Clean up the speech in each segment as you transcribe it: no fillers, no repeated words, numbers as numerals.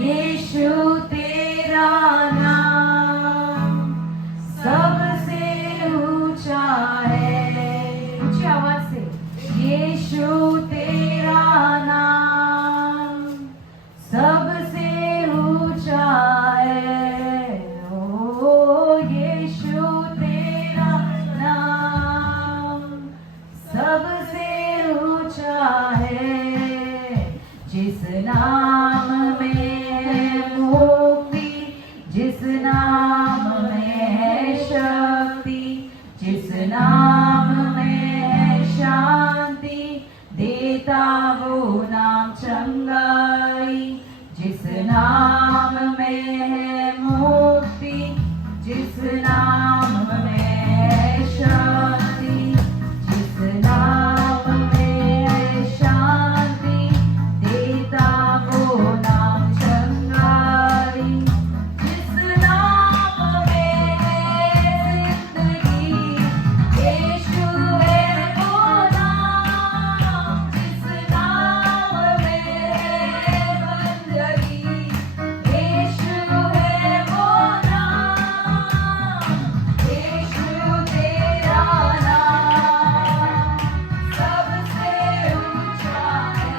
यीशु तेरा नाम सबसे ऊंचा है। ऊंची आवाज से यीशु तेरा नाम सबसे ऊंचा है। ओ यीशु तेरा नाम सबसे ऊंचा है। जिस नाम में है मुक्ति, जिस नाम में है शक्ति, जिस नाम में है शांति, देता वो नाम चंगाई। जिस नाम में है मुक्ति, जिस नाम में है शांति, जिस नाम में है शांति, देता वो नाम चंगाई। जिस नाम में है जिंदगी, यीशु है वो नाम। जिस नाम में है बंदगी, यीशु है वो नाम। यीशु तेरा नाम सबसे ऊंचा है।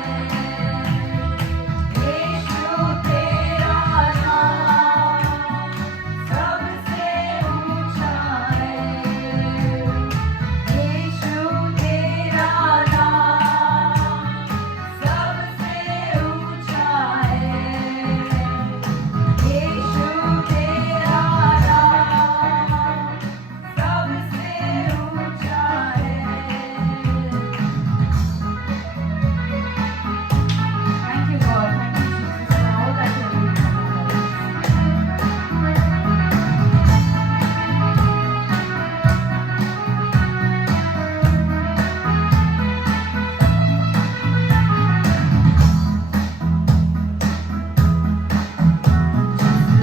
यीशु तेरा नाम सबसे ऊंचा है। यीशु तेरा नाम सबसे ऊंचा है। यीशु तेरा नाम सबसे ऊंचा है। Thank you, Lord. Thank you, Jesus, for all that you're doing in our lives.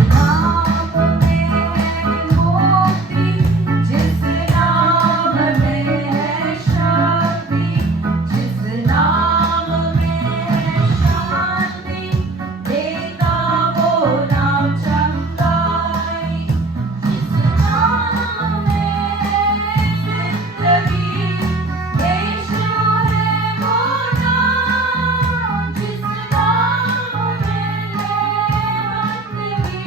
नाम में है मुक्ति, जिस नाम में है शक्ति, जिस नाम में है शांति, देता वो नाम चंगाई। जिस नाम में है जिंदगी, यीशु है वो नाम। जिस नाम में है बंदगी,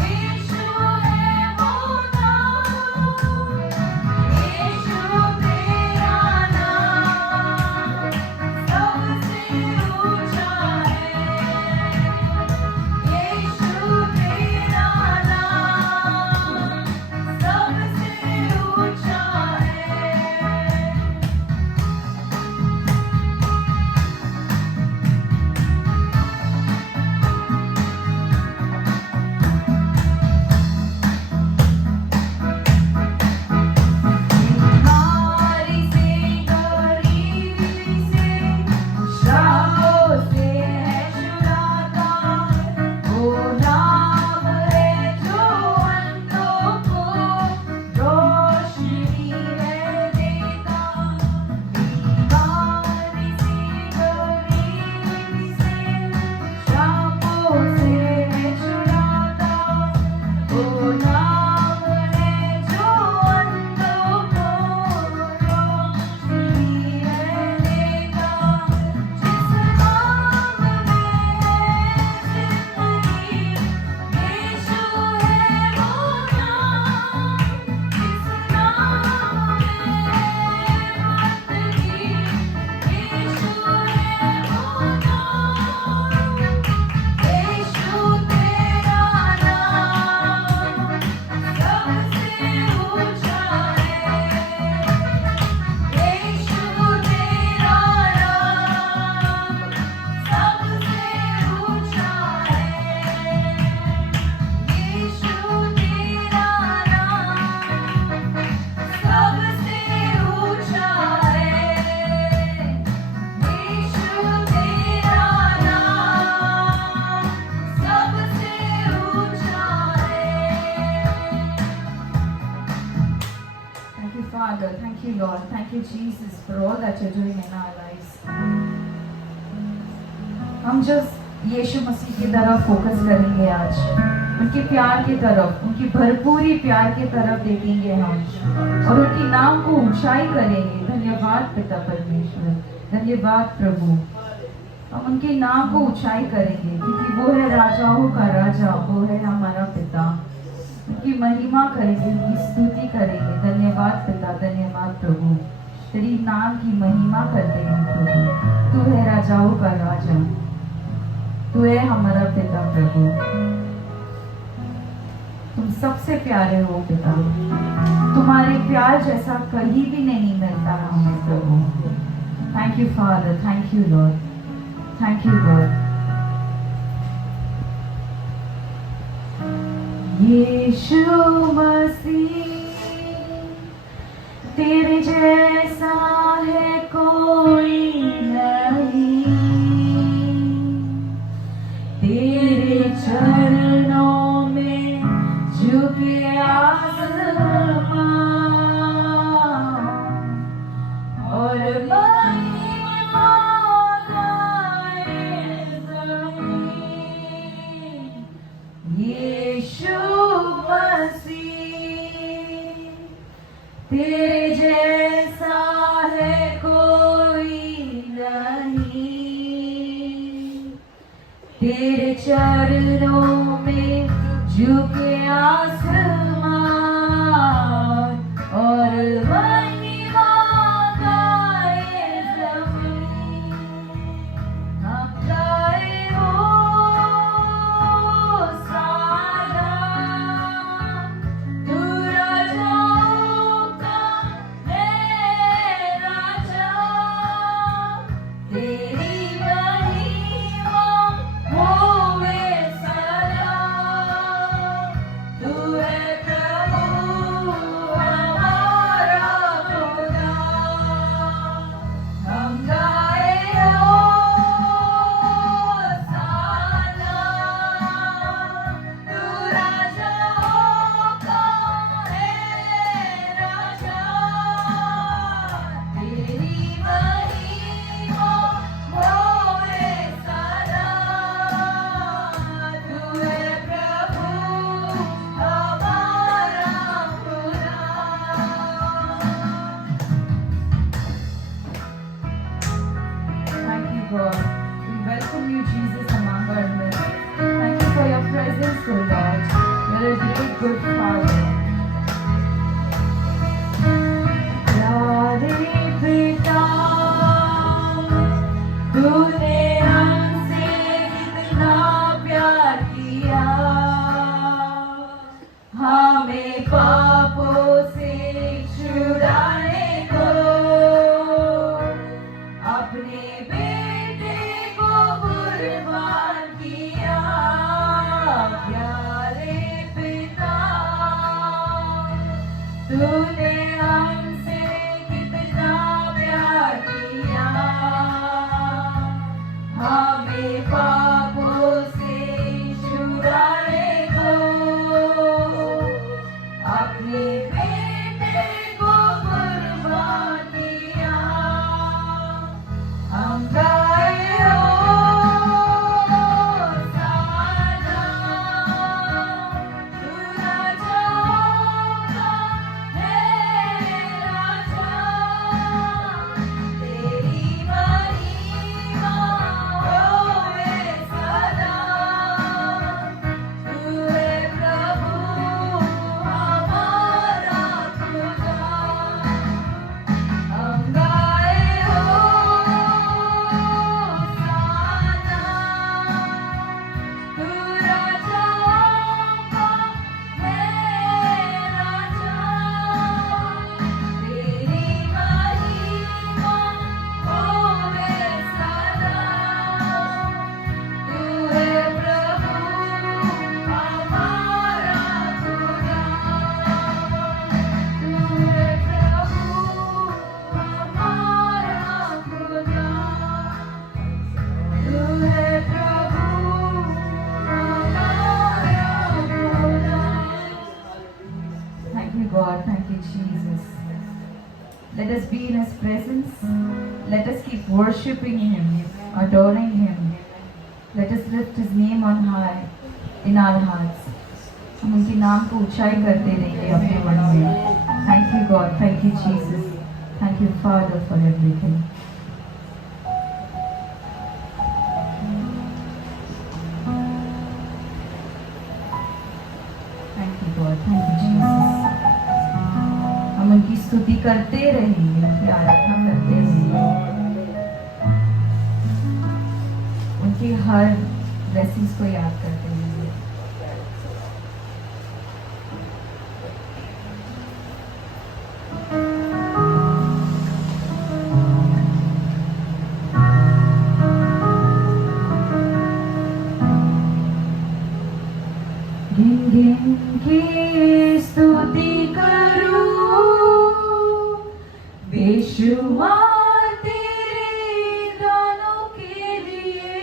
यीशु है वो नाम। यीशु तेरा नाम सबसे ऊंचा है। यीशु तेरा नाम सबसे ऊंचा है। बीमारी से, गरीबी से, श्रापों से है छुड़ाता। वो नाम है जो अंधों को रोशनी है देता। बीमारी से, गरीबी से, श्रापों से है छुड़ाता। वो नाम है जो अंधों को रोशनी है देता। जिस नाम में है जिंदगी, यीशु है वो नाम। जिस नाम में है बंदगी, यीशु है वो नाम। यीशु तेरा नाम सबसे ऊंचा है। यीशु तेरा नाम सबसे ऊंचा है। यीशु तेरा नाम सबसे ऊंचा है। यीशु तेरा नाम सबसे ऊंचा है। Thank you, Father. Thank you, Lord. Thank you, Jesus, for all that you're doing in our lives. हम just यीशु मसीह की तरफ फोकस करेंगे आज, उनके प्यार की तरफ, उनकी भरपूरी प्यार की तरफ देखेंगे हम और उनकी नाम को ऊंचाई करेंगे। धन्यवाद पिता परमेश्वर, धन्यवाद प्रभु। हम उनके नाम को ऊंचाई करेंगे क्योंकि वो है राजाओं का राजा, वो है हमारा पिता। उनकी महिमा करेंगे, उनकी स्तुति करेंगे। धन्यवाद पिता, धन्यवाद प्रभु, तेरी नाम की महिमा करते हैं प्रभु। तू है राजाओं का राजा, तू है हमारा पिता प्रभु। तुम सबसे प्यारे हो पिता, तुम्हारे प्यार जैसा कहीं भी नहीं मिलता हमें प्रभु। Thank you father, thank you lord, thank you lord. यीशु मसीह तेरे जैसा है कोई नहीं, तेरे चरणों में झुके आसमां और महिमा गाए ज़मीं। यीशु मसीह तेरे जैसा है कोई नहीं, तेरे चरणों में झुके आसमान और महिमा गाए ज़मीं। हम गाए होशाना, तू राजाओं का है राजा, तेरी महिमा होवे सदा। तू है प्रभु हमारा खुदा। हम गाए होशाना, तू राजाओं का है राजा, तेरी महिमा होवे सदा। तू है प्रभु हमारा खुदा। Thank you, God. We welcome you, Jesus, among our midst. Thank you for your presence, O Lord. You're a great, good Father. प्यारे पिता, तूने हमसे कितना प्यार किया, हमें पापों से छुड़ाने को अपने बेटे को कुर्बान किया। प्यारे पिता, तूने हमसे कितना प्यार किया, हमें पापों से छुड़ाने को अपने बेटे को कुर्बान किया। हम गाए होशाना, तू राजाओं का है राजा, तेरी महिमा होवे सदा। तू है प्रभु हमारा खुदा। हम गाए होशाना, तू राजाओं का है राजा, तेरी महिमा होवे सदा। तू है प्रभु हमारा खुदा। तू है प्रभु हमारा खुदा। तू है प्रभु हमारा खुदा। Thank you, God. Thank you, Jesus. Let us be in His presence. Let us keep worshiping Him, adoring Him. Let us lift His name on high in our hearts. हम उनके नाम को ऊंचाई करते रहेंगे अपने मन में. Thank you God, thank you Jesus, thank you Father for everything. Thank you God, thank you Jesus. हम उनकी स्तुति करते रहेंगे, उनकी आराधना करते रहेंगे. उनकी हर ब्लेसिंग्स को याद करते हैं. गिन गिन के स्तुति करूं, बेशुमार तेरे गानों के लिए.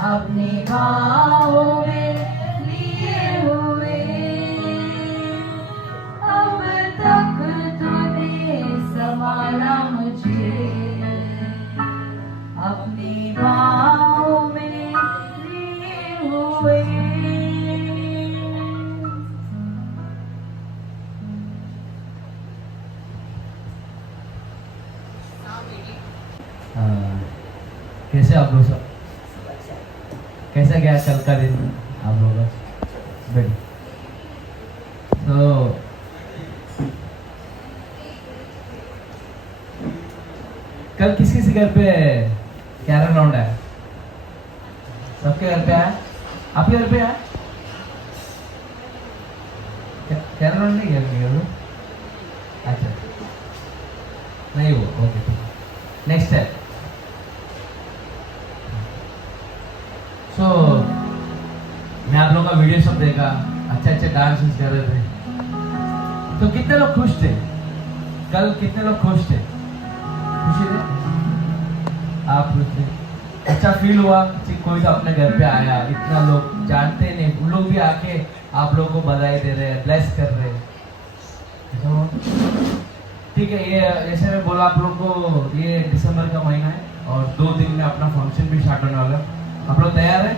अपने बाहों में लिए हुए, अब तक तूने संभाला मुझे, अपनी बाहों में लिए हुए। कैसे आप लोग सब, कैसा गया कल का दिन आप लोगों का? गुड। तो कल किस किस घर पे कैरम राउंड है? सबके घर पे है? आपके घर पे है कैरम राउंड? नहीं है? अच्छा, नहीं वो ओके। नेक्स्ट है मैं आप लोगों का वीडियो सब देखा, अच्छे अच्छे डांस कर रहे थे। तो कितने लोग खुश थे कल? कितने लोग खुश थे? खुशी थे? आप खुश थे? अच्छा फील हुआ कि कोई तो अपने घर पे आया, इतना लोग जानते नहीं, उन लोग भी आके आप लोगों को बधाई दे रहे हैं, ब्लेस कर रहे हैं। ठीक है, ये जैसे मैं बोला आप लोग को, ये दिसंबर का महीना है और 2 दिन में अपना फंक्शन भी स्टार्ट होने वाला है। आप लोग तैयार हैं?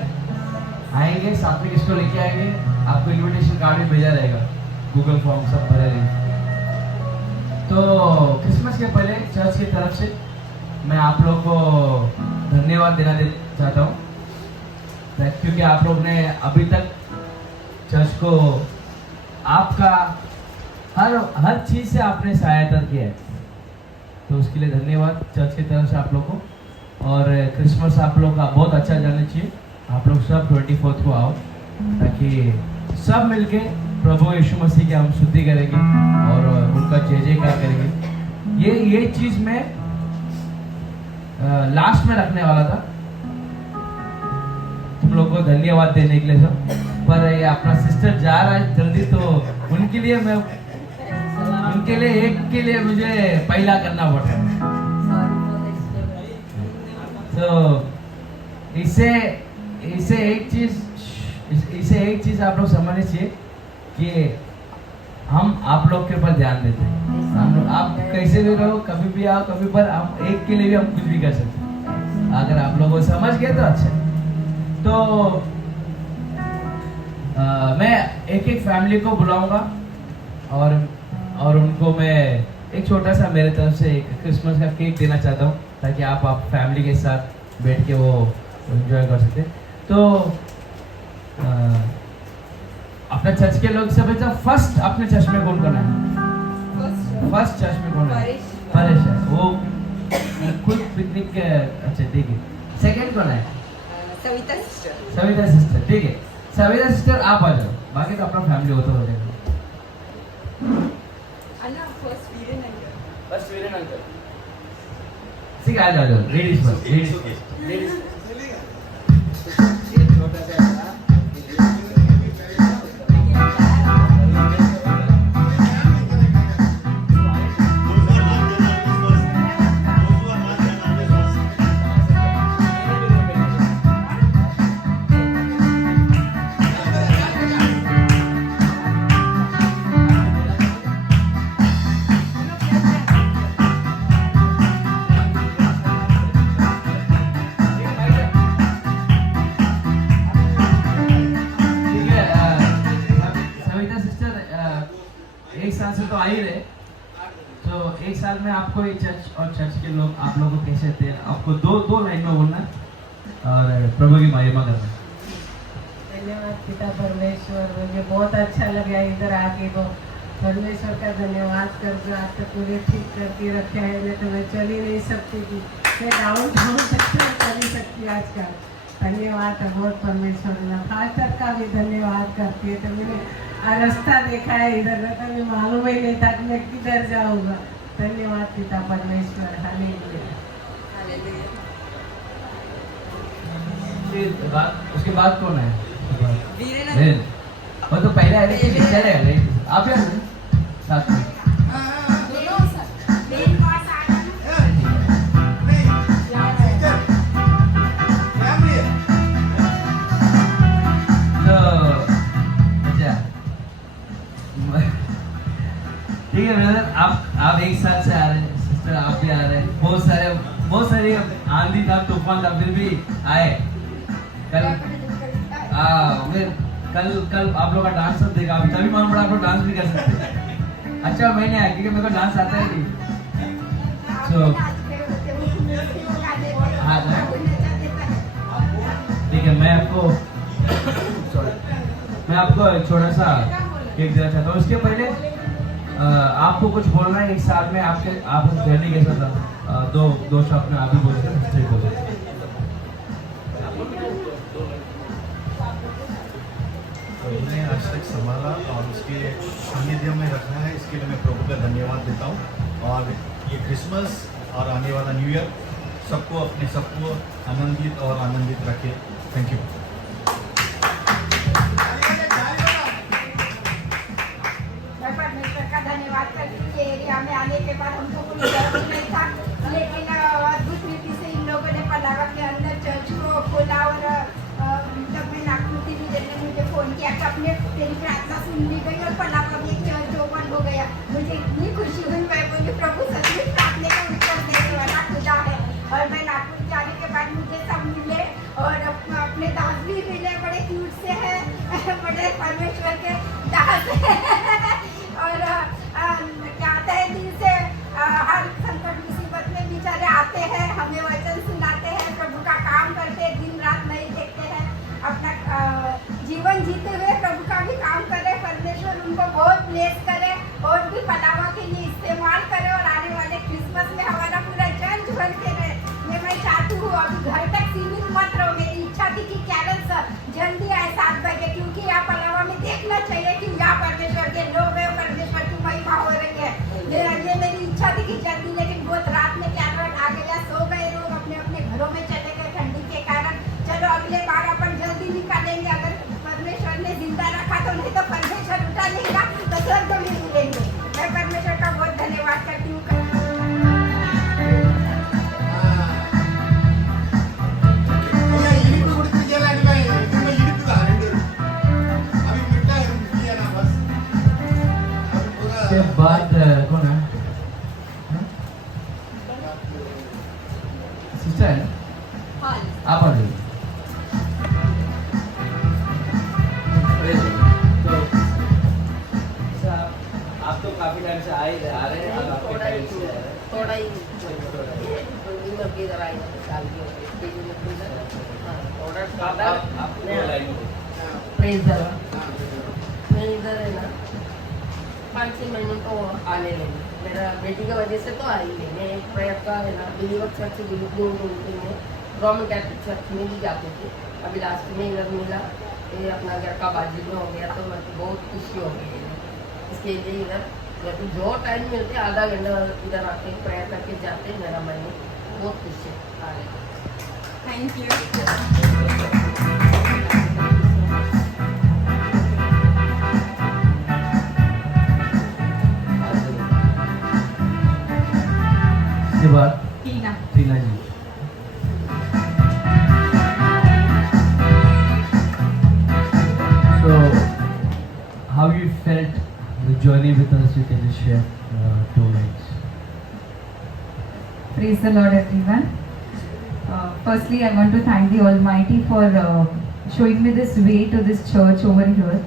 आएंगे साथ में, किसको लेके आएंगे? आपको इनविटेशन कार्ड भी भेजा रहेगा, गूगल फॉर्म सब भरे रहेंगे। तो क्रिसमस के पहले चर्च की तरफ से मैं आप लोग को धन्यवाद देना चाहता हूँ, क्योंकि आप लोग ने अभी तक चर्च को आपका हर चीज से आपने सहायता किया है, तो उसके लिए धन्यवाद चर्च की तरफ से आप लोग को। और क्रिसमस आप लोग का बहुत अच्छा जाना चाहिए। आप लोग सब 24 को आओ, ताकि सब मिलके प्रभु यीशु मसीह की हम स्तुति करेंगे और उनका जय जयकार करेंगे। ये चीज मैं लास्ट में रखने वाला था तुम लोगों को धन्यवाद देने के लिए सब, पर ये अपना सिस्टर जा रहा है जल्दी, तो उनके लिए एक के लिए मुझे पहला करना पड़ रहा है। तो इसे एक चीज आप लोग समझनी चाहिए कि हम आप लोग के ऊपर ध्यान देते हैं। हम लोग, आप कैसे भी रहो, कभी भी आओ, कभी पर हम एक के लिए भी हम कुछ भी कर सकते हैं। अगर आप लोगों समझ गए तो अच्छा। तो मैं एक फैमिली को बुलाऊंगा और उनको मैं एक छोटा सा मेरे तरफ से एक क्रिसमस का केक देना चाहता हूँ, ताकि आप फैमिली के साथ बैठ के वो एंजॉय कर सकते। तो अपने चर्च के लोग सब फर्स्ट अपने चर्च में कौन करना है? फर्स्ट चर्च में कौन है? परेश है वो खुद पिकनिक के। अच्छा ठीक है। सेकंड कौन है? सविता सिस्टर। सविता सिस्टर, ठीक है। सविता सिस्टर आप आ जाओ, बाकी तो अपना फैमिली होता हो जाएगा। फर्स्ट वीरेन अंकल, ठीक है, आ जाओ लेडीज फर्स्ट। लेडीज छोटा सा तो आ ही रहे। तो एक साल में आपको ये चर्च और चर्च के लोग आप लोगों को कैसे थे, आपको दो लाइन में बोलना और प्रभु की महिमा करना। धन्यवाद पिता परमेश्वर, मुझे बहुत अच्छा लगा इधर आके। तो परमेश्वर का धन्यवाद कर जो आज तक मुझे ठीक करके रखा है। मैं तो मैं चल ही नहीं सकती थी, मैं डाउन तक चल ही सकती आजकल। धन्यवाद है बहुत परमेश्वर का। फास्टर का भी धन्यवाद करती है। तो मैंने रास्ता देखा है इधर, तो मैं मालूम ही नहीं था कि मैं किधर जाऊँगा। धन्यवाद पिता परमेश्वर। हालेलुया। उसके बाद कौन है? वीरेन। वो तो पहले आए थे, चलेगा आप यार साथ में। है ब्रदर, आप एक साल से आ रहे हैं, सिस्टर आप भी आ रहे हैं, बहुत सारे आंधी था, तूफान था, फिर भी आए। कल आप लोग का डांस सब देखा, अभी तभी मालूम पड़ा आप लोग डांस भी कर सकते हैं। अच्छा मैंने आया क्योंकि मेरे को डांस आता है नहीं। So, हाँ ठीक है, मैं आपको एक छोटा सा केक देना चाहता हूँ। इसके पहले आपको कुछ बोलना है, एक साल में आप जर्नी कैसा था? दो शब्द में आप ही बोलते हैं, स्ट्रेट बोलो। मैंने आज तक संभाला और उसके सानिध्य में रखा है, इसके लिए मैं प्रभु का धन्यवाद देता हूँ। और ये क्रिसमस और आने वाला न्यू ईयर सबको आनंदित और आनंदित रखे। Thank you. मैं परमेश्वर का धन्यवाद करती हूँ। ये एरिया में आने के बाद हमको कोई डर नहीं था, लेकिन अद्भुत रीति से इन लोगों ने पलावा के अंदर चर्च को खोला। और जब मैं नागपुर थी, ने मुझे फ़ोन किया कि अपने तेरी प्रार्थना सुन ली गई और पलावा में एक चर्च ओपन हो गया। मुझे इतनी खुशी हुई, मैं बोली प्रभु सचमुच प्रार्थना का उत्तर देने वाला खुदा है। और मैं नागपुर जाने के बाद मुझे सब मिले और अपने दास भी मिले, बड़े क्यूट से हैं, बड़े परमेश्वर के दास हैं। और कहते हैं दिल से हर संकट मुसीबत में बेचारे आते हैं, हमें वचन सुनाते हैं, प्रभु का काम करते हैं, दिन रात नहीं देखते हैं, अपना जीवन जीते हुए प्रभु का भी काम करे। परमेश्वर उनको बहुत ब्लेस करे और भी पलावा के लिए इस्तेमाल करे और आने वाले क्रिसमस में हमारा पूरा चर्च भर के रहे। ये मैं चाहती हूँ, अभी घर तक सीमित मत रहो। मेरी इच्छा थी कि कैरल जल्दी आए 7 बजे, क्योंकि यहाँ पलावा में देखना चाहिए कि यहाँ परमेश्वर के लोग हैं, परमेश्वर की महिमा हो रही है। ये मेरी इच्छा थी कि जल्दी, लेकिन बहुत रात में कैरल आ गया, सो गए लोग, अपने अपने घरों में चले गए ठंडी के कारण। चलो अगले बार अपन जल्दी निकालेंगे, अगर परमेश्वर ने जिंदा रखा तो, नहीं तो परमेश्वर उठा लेगा तो स्वर्ग में मिलेंगे। मैं परमेश्वर का बहुत धन्यवाद करती हूँ। उसके बाद कौन है? सिस्टर है ना? आप आ जाइए। तो आप तो काफी टाइम से आ रहे हैं, अब आपके टाइम से आ रहे हैं। थोड़ा ही इधर आई साल की प्रेज द लॉर्ड। मैं इधर है ना 5-6 महीने तो आने लगी, मेरा बेटी की वजह से तो आई नहीं। मैं एक प्रयास का है ना बिलीवर चर्च से दूर में रोमन कैथोलिक चर्च में भी जाती थी। अभी लास्ट में इधर मिला, ये अपना घर का बाजू में हो गया, तो मैं बहुत खुशी हो गई है। इसके लिए इधर जब जो टाइम मिलते आधा घंटा इधर आके प्रेयर करके जाते, मेरा मन में बहुत खुशी आ रही है। Thank you. इसके बाद टीना। टीना जी। So, how you felt the journey with us? You can just share 2 minutes. Praise the Lord, everyone. Firstly, I want to thank the Almighty for showing me this way to this church over here.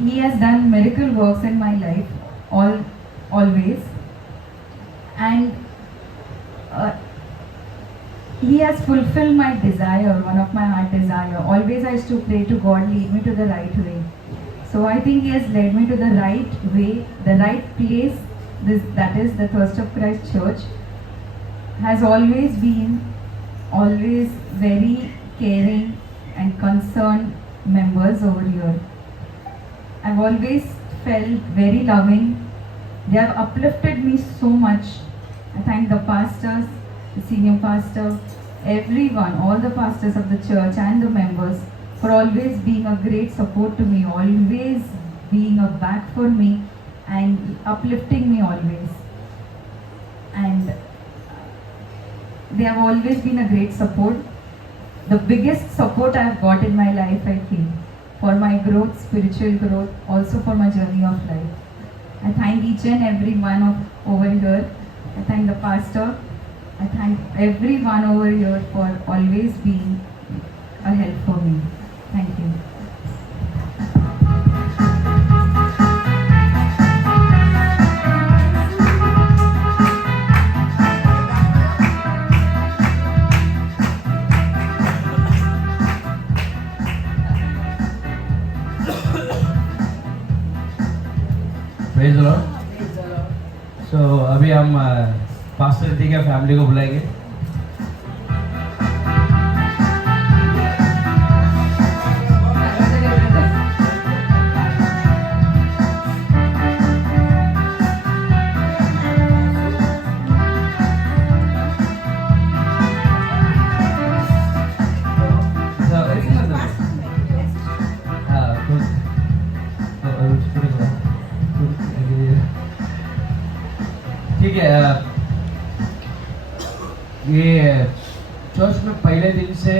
He has done miracle works in my life, always, and He has fulfilled my desire, one of my heart desire. Always I used to pray to God, lead me to the right way. So I think He has led me to the right way, the right place. That is the Thirst of Christ Church. Has always been very caring and concerned members over here. I've always felt very loving. They have uplifted me so much. I thank the pastors, the senior pastor, everyone, all the pastors of the church and the members for always being a great support to me, always being a back for me and uplifting me always. And they have always been a great support. The biggest support I have got in my life, I feel, for my growth, spiritual growth, also for my journey of life. I thank each and every one of over here. I thank the pastor. I thank everyone over here for always being a help for me. Thank you. Praise lord. So अभी हम pastor T के family को बुलाएंगे। ठीक है, ये church में पहले दिन से,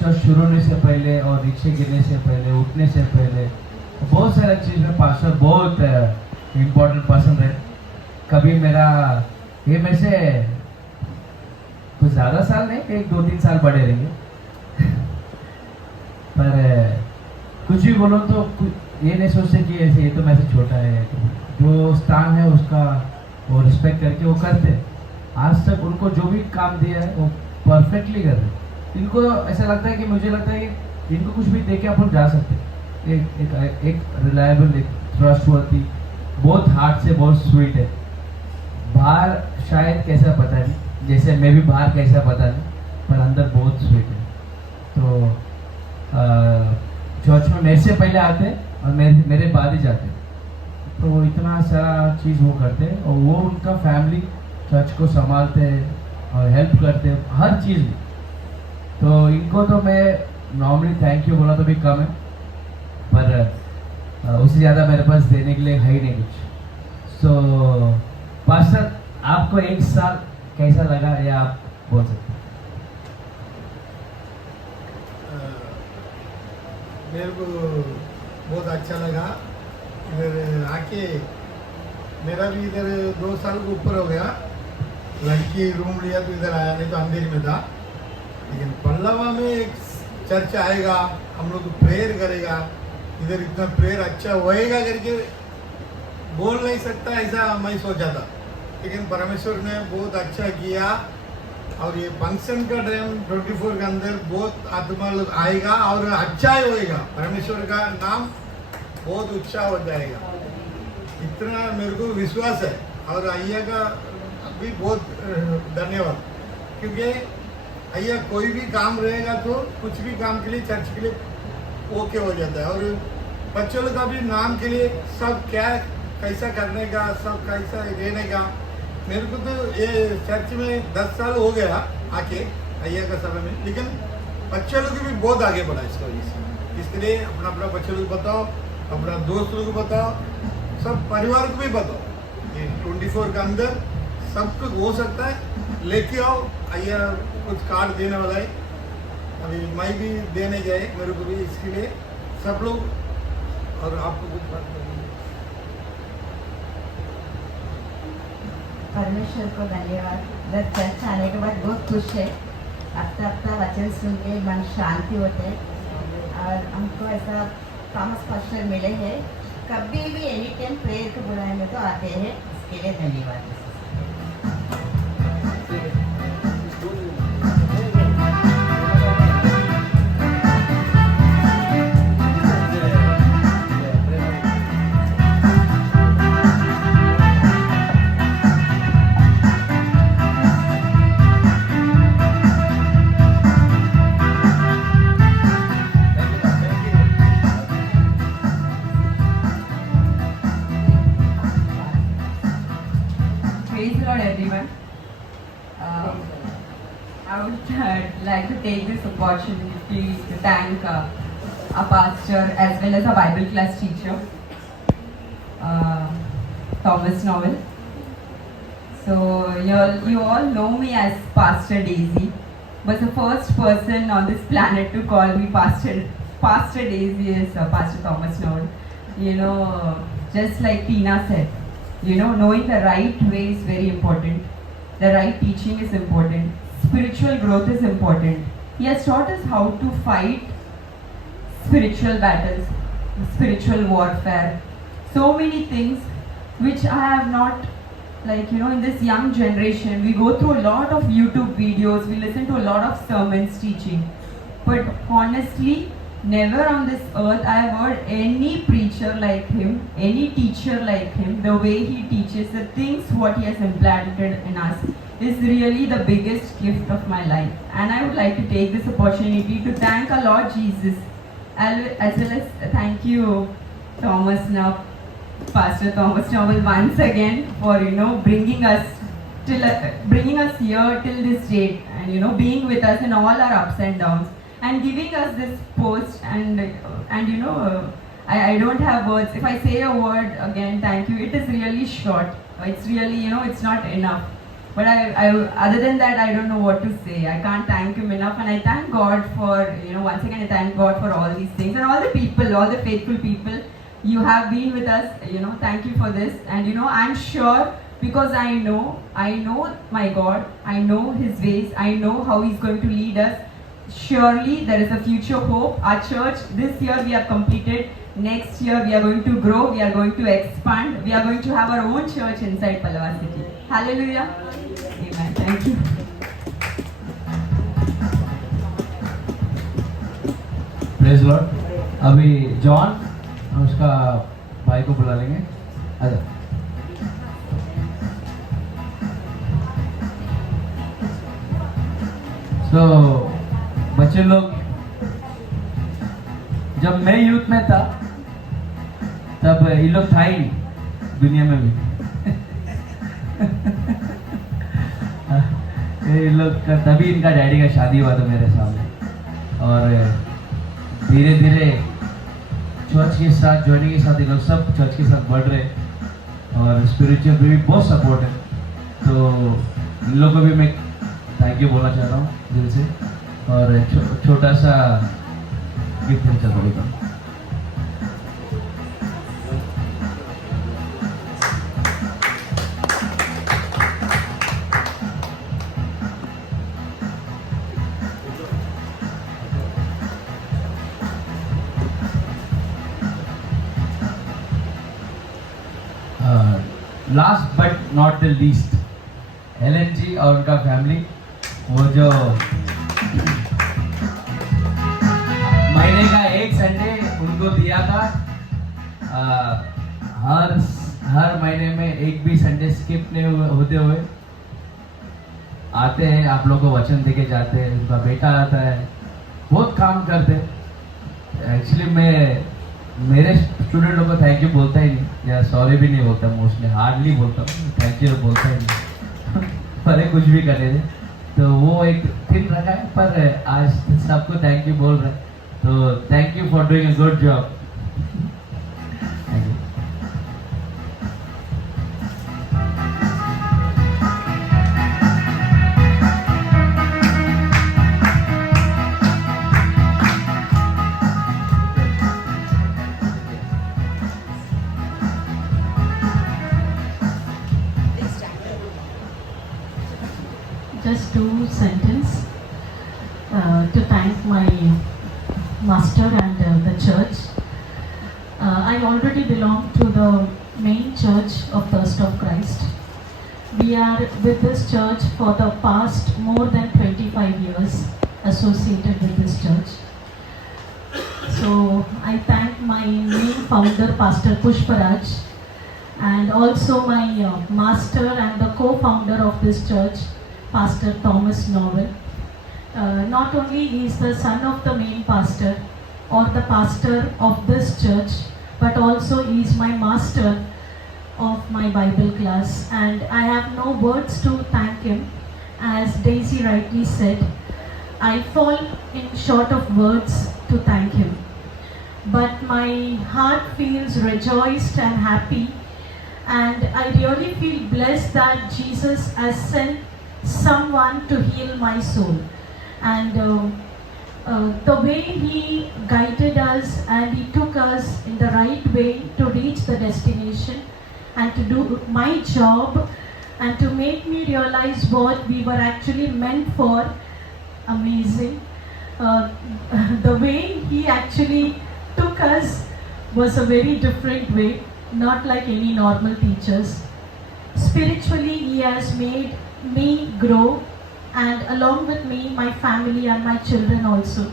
चर्च शुरू होने से पहले और रिक्शे गिरने से पहले, उठने से पहले बहुत सारे चीज़ में पास्टर बहुत इम्पोर्टेंट पर्सन रहे। कभी मेरा ये में से कुछ ज़्यादा साल नहीं, एक 2-3 साल बड़े रहेंगे पर कुछ भी बोलो तो ये नहीं सोचते कि ऐसे ये तो मेरे से छोटा है। जो स्थान है उसका वो रिस्पेक्ट करके वो करते। आज तक उनको जो भी काम दिया है वो परफेक्टली कर रहे। इनको ऐसा लगता है कि मुझे लगता है कि इनको कुछ भी दे के अपन जा सकते। एक रिलायबल, एक ट्रस्टवर्थी, बहुत हार्ट से बहुत स्वीट है। बाहर शायद कैसा पता नहीं, जैसे मैं भी बाहर कैसा पता नहीं, पर अंदर बहुत स्वीट है। तो चर्च में मेरे से पहले आते हैं और मेरे बाद ही जाते हैं। तो वो इतना सारा चीज़ वो करते हैं और वो उनका फैमिली चर्च को संभालते हैं और हेल्प करते हैं हर चीज़ में। तो इनको तो मैं नॉर्मली थैंक यू बोला तो भी कम है, पर उससे ज़्यादा मेरे पास देने के लिए है ही नहीं कुछ। सो पास्टर, आपको 1 साल कैसा लगा या आप बोल सकते हैं? मेरे को बहुत अच्छा लगा इधर आके। मेरा भी इधर 2 साल के ऊपर हो गया। लड़की रूम लिया तो इधर आया, नहीं तो अंधेरी में था। लेकिन पल्लवा में एक चर्च आएगा, हम लोग प्रेयर करेगा, इधर इतना प्रेयर अच्छा होएगा करके बोल नहीं सकता, ऐसा मैं सोचा था। लेकिन परमेश्वर ने बहुत अच्छा किया और ये फंक्शन का टाइम 24 के अंदर बहुत आत्मा लोग आएगा और अच्छा ही होएगा। परमेश्वर का नाम बहुत ऊंचा हो जाएगा, इतना मेरे को विश्वास है। और अय्या का भी बहुत धन्यवाद, क्योंकि अय्या कोई भी काम रहेगा तो कुछ भी काम के लिए चर्च के लिए ओके हो जाता है। और बच्चों का भी नाम के लिए सब क्या कैसा करने का, सब कैसा रहने का। मेरे को तो ये चर्च में 10 साल हो गया आके अय्या का समय में, लेकिन बच्चे लोग भी बहुत आगे बढ़ा इस वजह से। इसके लिए अपना अपना बच्चे लोग बताओ, अपना दोस्त लोग को बताओ, सब परिवार को भी बताओ। ये 24 के अंदर सब कुछ हो सकता है, लेके आओ। अय्या कुछ कार्ड देने वाला है, अभी मैं भी देने गए, मेरे को भी इसके लिए सब लोग। और आपको कुछ बात करनी है? परमेश्वर को धन्यवाद। इधर चर्च आने के बाद बहुत खुश है। अपना वचन सुन के मन शांति होते हैं और हमको ऐसा थॉमस पास्टर मिले हैं। कभी भी एनी टाइम प्रेयर को बुलाने में तो आते हैं, इसके लिए धन्यवाद। Praise the Lord, everyone. I would like to take this opportunity to thank our pastor as well as our Bible class teacher, Thomas Noel. So you all know me as Pastor Daisy, was the first person on this planet to call me Pastor Pastor Daisy is Pastor Thomas Noel. You know, just like Tina said, you know, knowing the right way is very important. The right teaching is important. Spiritual growth is important. He has taught us how to fight spiritual battles, spiritual warfare. So many things which I have not, like, you know, in this young generation, we go through a lot of YouTube videos, we listen to a lot of sermons teaching. But honestly, never on this earth I have heard any preacher like him, any teacher like him. The way he teaches, the things what he has implanted in us is really the biggest gift of my life. And I would like to take this opportunity to thank our Lord Jesus, as well as thank you, Thomas Noble, Pastor Thomas Noble, once again for, you know, bringing us here till this date, and, you know, being with us in all our ups and downs, and giving us this post. And you know, I don't have words. If I say a word again, thank you, it is really short. It's really, you know, it's not enough. But I other than that, I don't know what to say. I can't thank him enough, and I thank God for, you know, once again I thank God for all these things, and all the people, all the faithful people. You have been with us, you know, thank you for this. And, you know, I'm sure, because I know my God, I know His ways, I know how He's going to lead us. Surely there is a future hope. Our church, this year we have completed. Next year we are going to grow, we are going to expand, we are going to have our own church inside Pallava City. Hallelujah. Amen. Thank you. Praise Lord. अभी John उसका भाई को बुला लेंगे. आजा. तो बच्चे लोग, जब मैं यूथ में था तब ये लोग था ही नहीं दुनिया में भी. ये लोग का तभी इनका डैडी का शादी हुआ था मेरे सामने, और धीरे धीरे चर्च के साथ, ज्वाइनिंग के साथ, ये लोग सब चर्च के साथ बढ़ रहे, और स्पिरिचुअल भी बहुत सपोर्ट है. तो इन लोगों को भी मैं थैंक यू बोलना चाह रहा हूँ दिल से, और छोटा सा गिफ्ट देना चाहता हूँ. Last but not the least, Alan ji और उनका फैमिली, वो जो महीने का एक संडे उनको दिया था. हर महीने में एक भी संडे स्किप नहीं होते हुए आते हैं, आप लोगों को वचन देके जाते हैं. उनका बेटा आता है, बहुत काम करते हैं. एक्चुअली मैं मेरे स्टूडेंट लोगों को थैंक यू बोलता ही नहीं, या सॉरी भी नहीं बोलता, मोस्टली हार्डली बोलता हूँ, थैंक यू बोलता ही नहीं. भले कुछ भी करे थे, तो वो एक थिन रखा है, पर आज सबको थैंक यू बोल रहे हैं. तो thank you for doing a good job. Thank you. Just two sentences to thank my master and the church. I already belong to the main church of Thirst of Christ. We are with this church for the past more than 25 years associated with this church. So I thank my main founder, Pastor Pushparaj, and also my master and the co-founder of this church, Pastor Thomas Noble. Not only he is the son of the main pastor or the pastor of this church, but also he is my master of my Bible class, and I have no words to thank him. As Daisy rightly said, I fall in short of words to thank him, but my heart feels rejoiced and happy, and I really feel blessed that Jesus has sent someone to heal my soul. And the way he guided us and he took us in the right way to reach the destination and to do my job and to make me realize what we were actually meant for. Amazing. The way he actually took us was a very different way, not like any normal teachers. Spiritually, he has made me grow, and along with me, my family and my children also.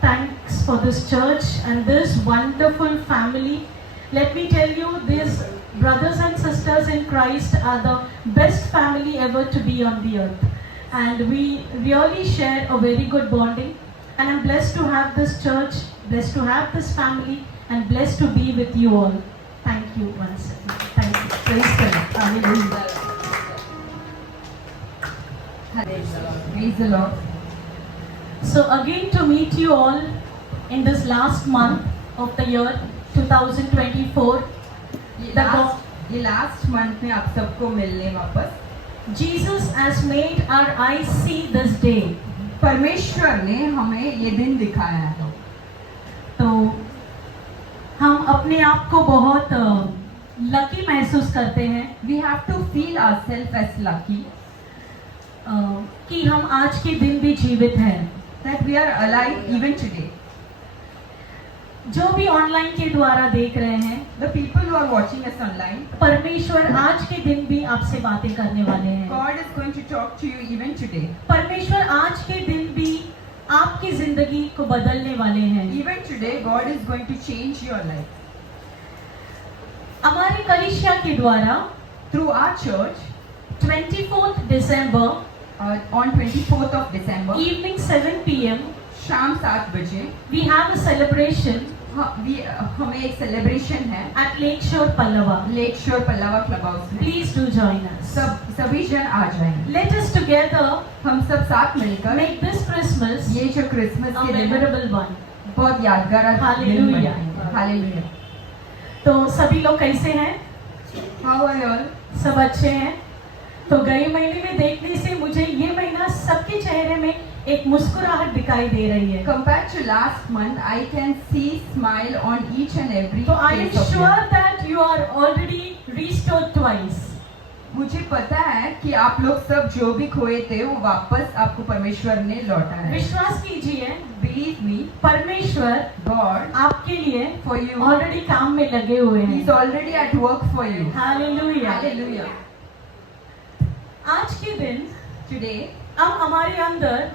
Thanks for this church and this wonderful family. Let me tell you, these brothers and sisters in Christ are the best family ever to be on the earth. And we really share a very good bonding. And I'm blessed to have this church, blessed to have this family, and blessed to be with you all. Thank you once again. Thank you. Praise the Lord. Hallelujah. Praise the Lord. So again to meet you all in this last month of the year 2024. ये last month में आप सबको मिलने वापस. Jesus has made our eyes see this day. परमेश्वर ने हमें ये दिन दिखाया है. तो हम अपने आप को बहुत लकी महसूस करते हैं. We have to feel ourselves as lucky कि हम आज के दिन भी जीवित हैं. that we are alive even today. जो भी ऑनलाइन के द्वारा देख रहे हैं, The people who are watching us online, परमेश्वर आज के दिन भी आपसे बातें करने वाले हैं. God is going to talk to you even today. परमेश्वर आज के दिन भी आपकी जिंदगी को बदलने वाले हैं. Even today, God is going to change your life. हमारी कलीसिया के द्वारा Through our church, 24th December on 24th of December, evening 7 p.m. शाम 7 बजे, we have a celebration हमें एक सेलिब्रेशन है at Lakeshore Pallava. लेक शोर पल्लवा क्लब हाउस में. Please do join us. सभी जन आ जाएंगे. Let us together हम सब साथ मिलकर make this Christmas ये जो क्रिसमस a के दिन memorable one. बहुत यादगार दिन Hallelujah. बनाएंगे. हालेलुया. तो सभी लोग कैसे हैं? How are you all? सब अच्छे हैं. तो गए महीने में देखने से मुझे ये महीना सबके चेहरे में एक मुस्कुराहट दिखाई दे रही है. Compared to last month, I can see smile on each and every तो I am face of you. sure that you are already restored twice. मुझे पता है कि आप लोग सब जो भी खोए थे वो वापस आपको परमेश्वर ने लौटा है. विश्वास कीजिए, Believe me, परमेश्वर God आपके लिए for you, ऑलरेडी काम में लगे हुए हैं. He's already at work for you. Hallelujah. Hallelujah. आज के दिन Today, हम हमारे अंदर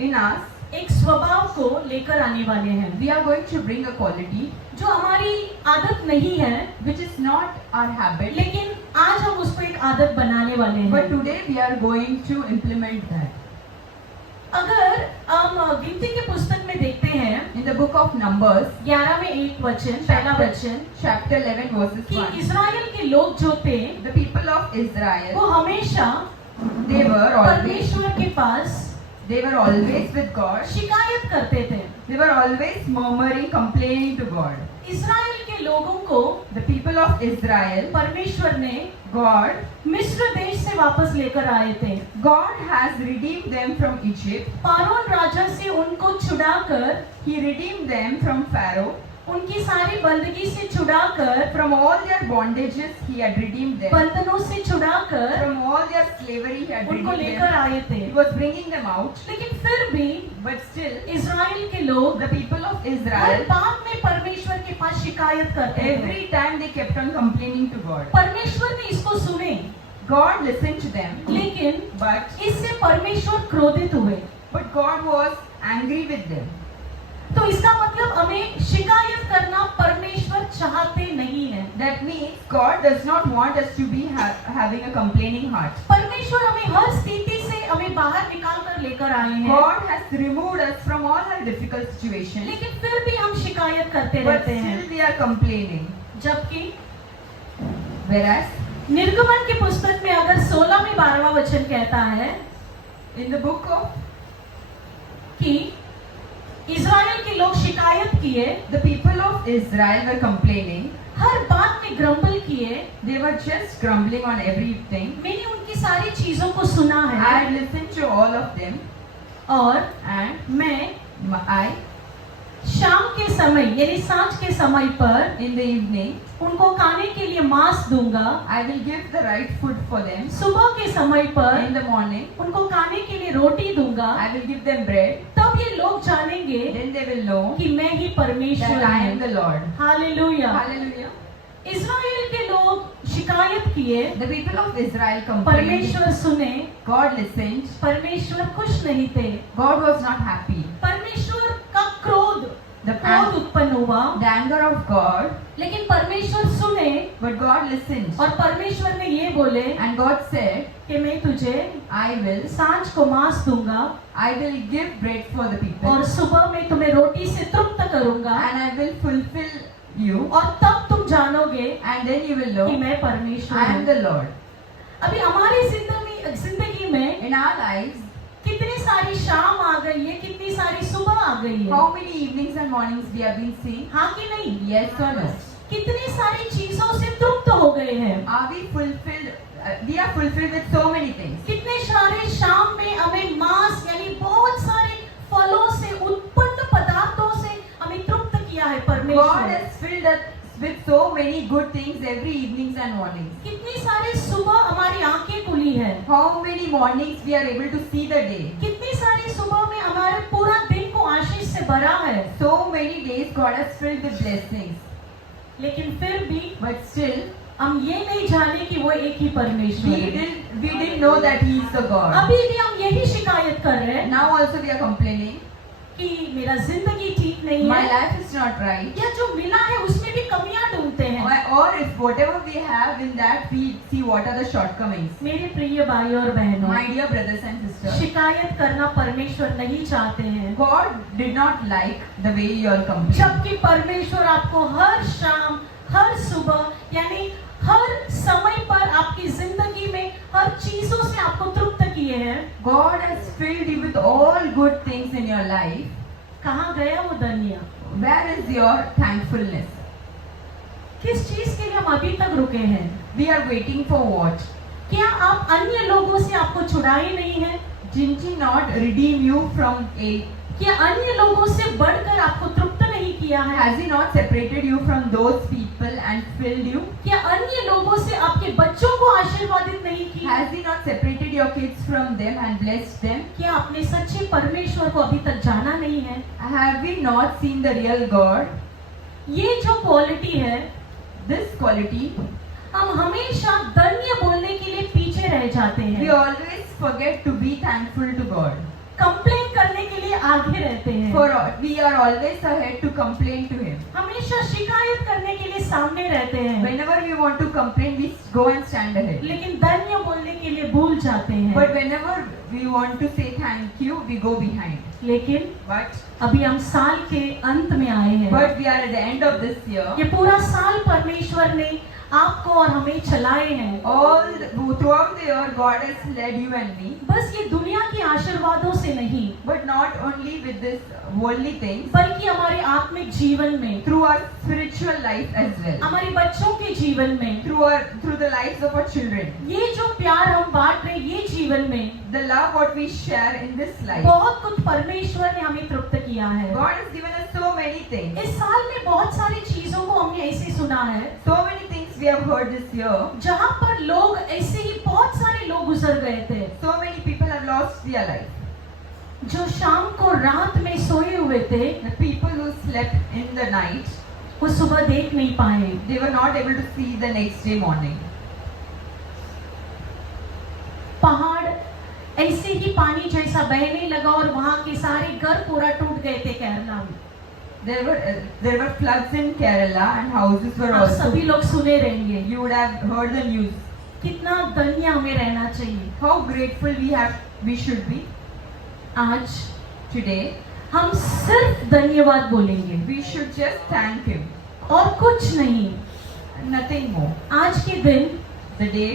in us, एक स्वभाव को लेकर आने वाले हैं we are going to bring a quality जो हमारी आदत नहीं है, which is not our habit, लेकिन आज हम उसको एक आदत बनाने वाले but हैं. today we are going to implement that. अगर हम गिनती के पुस्तक में देखते हैं, In the book of Numbers, 11 में एक वचन, पहला वचन, chapter 11 verses कि 1, इस्राएल के लोग जो थे the people of Israel, वो हमेशा they were always परमेश्वर के पास with God. शिकायत करते थे. They were always murmuring, complaining to God. इस्राएल के लोगों को The people of Israel, परमेश्वर ने God मिस्र देश से वापस लेकर आए थे. God has redeemed them from Egypt. फारोन राजा से उनको छुड़ाकर, He redeemed them from Pharaoh. उनकी सारी बंदगी से छुड़ाकर, From all their bondages, He had redeemed them. बंधनों से छुड़ाकर From all their slavery, He had उनको redeemed लेकर them. आए थे. He was bringing them out. लेकिन फिर भी But still, इस्राएल के लोग the people of her Israel, बात में परमेश्वर के पास शिकायत करते थे. every time they kept on complaining to God. परमेश्वर ने इसको सुने, God listened to them, लेकिन but इससे परमेश्वर क्रोधित हुए. God was angry with them. तो इसका मतलब हमें शिकायत करना परमेश्वर चाहते नहीं है. That means God does not want us to be having a complaining heart. परमेश्वर हमें हर स्थिति से हमें बाहर निकाल कर लेकर आए हैं. God has removed us from all our difficult situations. लेकिन फिर भी हम शिकायत करते But रहते हैं. still we are complaining. जबकि Whereas निर्गमन की पुस्तक में अगर 16 में 12वां वचन कहता है in the book of कि इस्राएल के लोग शिकायत किए, the people of Israel were complaining, हर बात में ग्रम्बल किए. they were just grumbling on everything. मैंने उनकी सारी चीजों को सुना I है. had listened to all of them. और and मैं I शाम के समय यानी सांझ के समय पर in the evening उनको खाने के लिए मांस दूंगा। I will give the right food for them. सुबह के समय पर In the morning उनको खाने के लिए रोटी दूंगा। I will give them bread. तब ये लोग जानेंगे Then they will know कि मैं ही परमेश्वर that I am हूँ। the Lord. हालेलुया। Hallelujah. इस्राएल के लोग शिकायत किए, The people of Israel complained. परमेश्वर सुने, God listened. परमेश्वर खुश नहीं थे, God was not happy. परमेश्वर का क्रोध The उत्पन्न हुआ। anger of God, लेकिन परमेश्वर सुने but God listened. और परमेश्वर ने ये बोले And God said, कि मैं तुझे I will, सांझ को मांस दूंगा I will give bread for the people. और सुबह में तुम्हें रोटी से तृप्त करूंगा And I will fulfill you. और तब तुम जानोगे And then you will कि know मैं परमेश्वर I am हूँ। the Lord. अभी हमारी जिंदगी में In our lives, कितनी सारी शाम आ गई है, कितनी सारी सुबह आ गई है, how many evenings and mornings we have been seeing? हाँ कि नहीं? Yes or no? कितनी सारी चीजों से तृप्त हो गए हैं। Are we fulfilled? We are fulfilled with so many things. कितने सारे शाम में हमें मांस यानी बहुत सारे फलों से उत्पन्न पदार्थों से हमें तृप्त किया है God परमेश्वर। has filled us with so many good things every evenings and mornings. कितनी सारी सुबह हमारी आंखें खुली है, How many mornings we are able to see the day. कितनी सारी सुबह में हमारे पूरा दिन को आशीष से भरा है, So many days God has filled with blessings. लेकिन फिर भी But still, हम ये नहीं जाने कि वो एक ही परमेश्वर है। we didn't know that He is the God. अभी भी हम यही शिकायत कर रहे हैं Now also we are complaining. कि मेरा जिंदगी ठीक नहीं My है, life is not right. या जो मिला है उसमें भी कमियां ढूंढते हैं। Or if whatever we have in that, we see what are the shortcomings. मेरे प्रिय भाई और बहनों, My dear brothers and sisters, शिकायत करना परमेश्वर नहीं चाहते हैं, God did not like the way you all complain. जबकि परमेश्वर आपको हर शाम हर सुबह यानी हर समय पर आपकी जिंदगी में हर चीजों से आपको तृप्त किए हैं। God has filled you with all good things in your life. कहाँ गया वो धन्य? Where is your thankfulness? किस चीज के लिए हम अभी तक रुके हैं? We are waiting for what? क्या आप अन्य लोगों से आपको छुड़ाए नहीं है? Didn't He not redeem you from a? क्या अन्य लोगों से बढ़कर आपको तृप्त नहीं किया है? Has He not separated you from those people and filled you? क्या अन्य लोगों से आपके बच्चों को आशीर्वादित नहीं किया? Has He not separated your kids from them and blessed them? क्या आपने सच्चे परमेश्वर को अभी तक जाना नहीं है? Have we not seen the real God? ये जो क्वालिटी है, This quality, हम हमेशा धन्य बोलने के लिए पीछे रह जाते we हैं, always forget to be thankful to God. Complain करने के लिए आगे रहते हैं, For we are always ahead to complain to Him. हमेशा शिकायत करने के लिए सामने रहते हैं, Whenever we want to complain, we go and stand ahead. लेकिन धन्य बोलने के लिए भूल जाते हैं। But whenever we want to say thank you, we go behind. लेकिन But अभी हम साल के अंत में आए हैं, we are at the end of this year. ये पूरा साल परमेश्वर ने आपको और हमें चलाए हैं। Throughout the year, God has led you and me. बस ये दुनिया के आशीर्वादों से नहीं, But not only with this worldly things, बल्कि हमारे आत्मिक जीवन में, through our spiritual life as well. हमारे बच्चों के जीवन में, Through the lives of our children. ये जो प्यार हम बांट रहे ये जीवन में, The love what we share in this life. बहुत कुछ परमेश्वर ने हमें तृप्त किया है। God has given us so many things. इस साल में बहुत सारी चीजों को हमने ऐसे सुना है, So many things we have heard this year. जहाँ पर लोग ऐसे ही बहुत सारे लोग गुजर गए थे, So many people have lost their life. जो शाम को रात में सोए हुए थे, The people who slept in the night, वो सुबह देख नहीं पाए। they were not able to see the next day morning. पहाड़ ऐसे ही पानी जैसा बहने लगा और वहाँ के सारे घर पूरा टूट गए थे केरला में। There were floods in Kerala and houses were आप also. सभी लोग सुने रहेंगे। You would have heard the news. कितना धन्य हमें रहना चाहिए। How grateful we should be आज today. हम सिर्फ धन्यवाद बोलेंगे We should just thank Him. और कुछ नहीं। Nothing more. आज के दिन The day,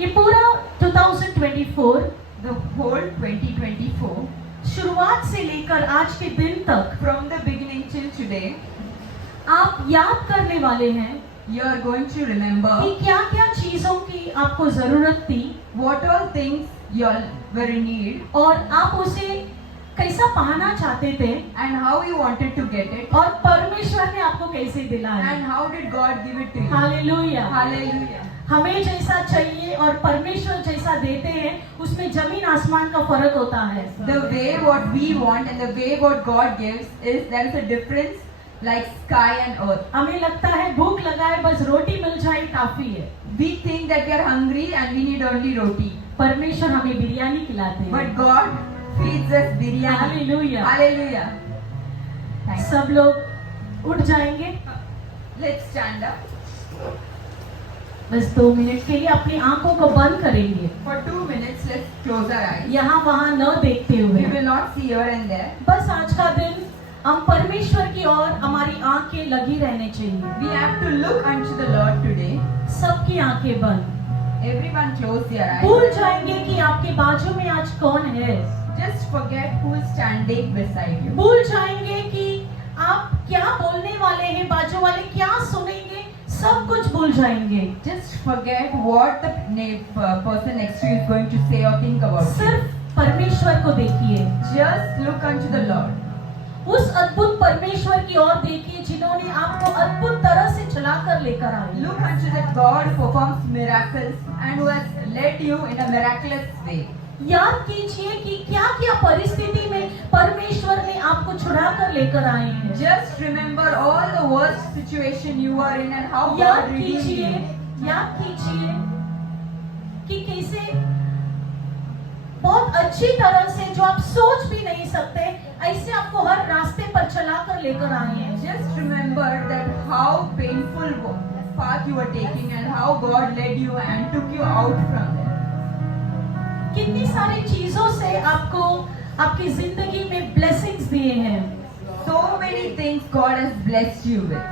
ये पूरा 2024 the whole 2024, शुरुआत से लेकर आज के दिन तक from the beginning till today, आप याद करने वाले हैं you are going to remember कि क्या क्या चीजों की आपको जरूरत थी what all things you all were in need, और आप उसे कैसा पाना चाहते थे and how you wanted to get it, और परमेश्वर ने आपको कैसे दिलाया। and how did God give it to you. Hallelujah. Hallelujah. हमें जैसा चाहिए और परमेश्वर जैसा देते हैं उसमें जमीन आसमान का फर्क होता है। The way what we want and the way what God gives is there is a difference like sky and earth. हमें लगता है भूख लगा है बस रोटी मिल जाए काफी है। We think that we are hungry and we need only roti, परमेश्वर हमें बिरयानी खिलाते हैं। but God feeds us biryani. Hallelujah. Hallelujah. Thank you. सब लोग उठ जाएंगे। Let's stand up. बस 2 मिनट के लिए अपनी आंखों को बंद करेंगे, For 2 minutes, let's close our eyes. यहाँ वहाँ न देखते हुए। We will not see here and there. बस आज का दिन हम परमेश्वर की ओर हमारी आंखें लगी रहने चाहिए। We have to look unto the Lord today. सबकी आंखें बंद। Everyone close their eyes. भूल जाएंगे कि आपके बाजू में आज कौन है। Just forget who is standing beside you. भूल जाएंगे कि आप क्या बोलने वाले हैं, बाजू वाले क्या सुनेंगे, सब कुछ भूल जाएंगे। Just forget what the person next to you is going to say or think about you. सिर्फ परमेश्वर को देखिए, Just look unto the Lord. उस अद्भुत परमेश्वर की ओर देखिए जिन्होंने आपको अद्भुत तरह से चलाकर लेकर आए। Look unto that God who performs miracles and who has led you in a miraculous way. याद कीजिए कि क्या क्या परिस्थिति में परमेश्वर ने आपको छुड़ा कर लेकर आए हैं। Just remember all the worst situation you are in and how याद God redeemed कीजिए, you. याद कीजिए कि कैसे बहुत अच्छी तरह से जो आप सोच भी नहीं सकते ऐसे आपको हर रास्ते पर चलाकर लेकर आए हैं। Just remember that how painful path you were taking and how God led you and took you out from there. कितनी सारी चीजों से आपको आपकी जिंदगी में ब्लेसिंग्स दिए हैं। So many things God has blessed you with.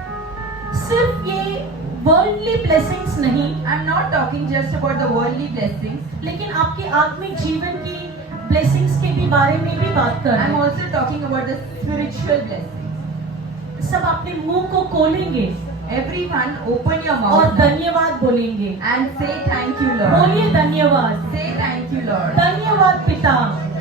सिर्फ ये वर्ल्डली ब्लेसिंग्स नहीं, I'm not talking just about the worldly blessings. लेकिन आपके आत्मिक जीवन की ब्लेसिंग्स के भी बारे में भी बात कर रहे I'm हैं। also talking about the spiritual blessings. सब अपने मुंह को खोलेंगे Everyone, open your और mouth धन्यवाद बोलेंगे। and say thank you, Lord. बोलिए धन्यवाद। Say thank you, Lord. धन्यवाद पिता।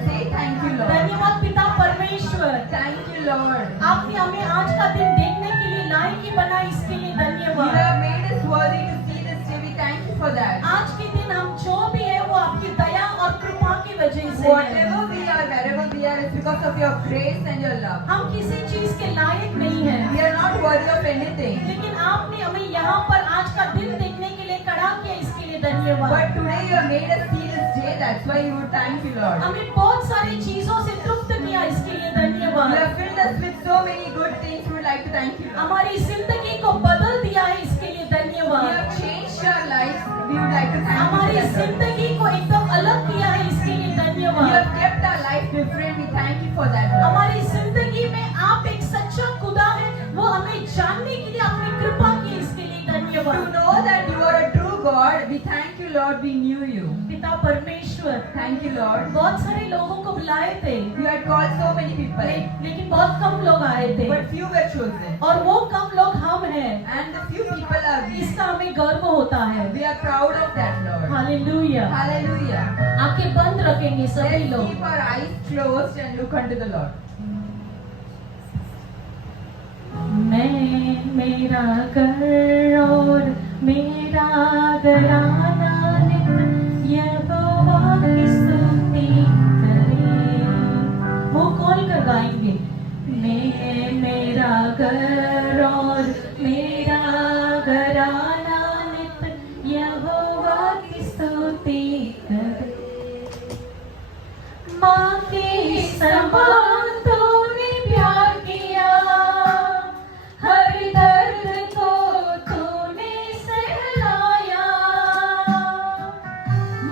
Say thank you, Lord. धन्यवाद पिता परमेश्वर। Thank you, Lord. आपने हमें आज का दिन देखने के लिए लायक ही बना, इसके लिए You धन्यवाद। have made us worthy to see this day. We thank you for that. आज के दिन हम जो भी है वो आपकी दया और कृपा की वजह से है। Whatever we are, wherever we are, it's because of your grace and your love. हम किसी चीज के लायक नहीं है, We are not worthy of anything. लेकिन आपने हमें यहाँ पर आज का दिन देखने के लिए खड़ा किया, इसके लिए धन्यवाद। But today you have made us see this day. That's why you would thank you, Lord. हमें बहुत सारी चीजों से तृप्त किया, इसके लिए You धन्यवाद। have filled us with so many good things. We would like to thank you, Lord. हमारी जिंदगी को बदल दिया है, इसके लिए You धन्यवाद। have changed our lives. We would like to thank you हमारी for that, Lord. जिंदगी को एकदम अलग किया है, इसके लिए You धन्यवाद। have kept our life different. We thank you for that, Lord. हमारी जिंदगी में आप एक सच्चा खुदा है, वो हमें जानने के लिए आपने कृपा की, इसके लिए To धन्यवाद। know that you are a true God, we thank you, Lord. We knew you. पिता परमेश्वर, Thank you, Lord. बहुत सारे लोगों को बुलाए थे, You had called so many people, लेकिन बहुत कम लोग आए थे, but few were chosen. और वो कम लोग हम हैं। And the few people are we. इसका हमें गर्व होता है। We are proud of that, Lord. Hallelujah. Hallelujah. आंखें बंद रखेंगे सभी Let's लोग। keep our eyes closed and look unto the Lord. मैं मेरा घर और मेरा घराना नित यहोवा की स्तुति करे। मुंह खोल कर गाएंगे। मैं मेरा घर और मेरा घराना नित यहोवा की स्तुति करे। माँ के समान तूने प्यार किया, हर दर्द को तूने सहलाया।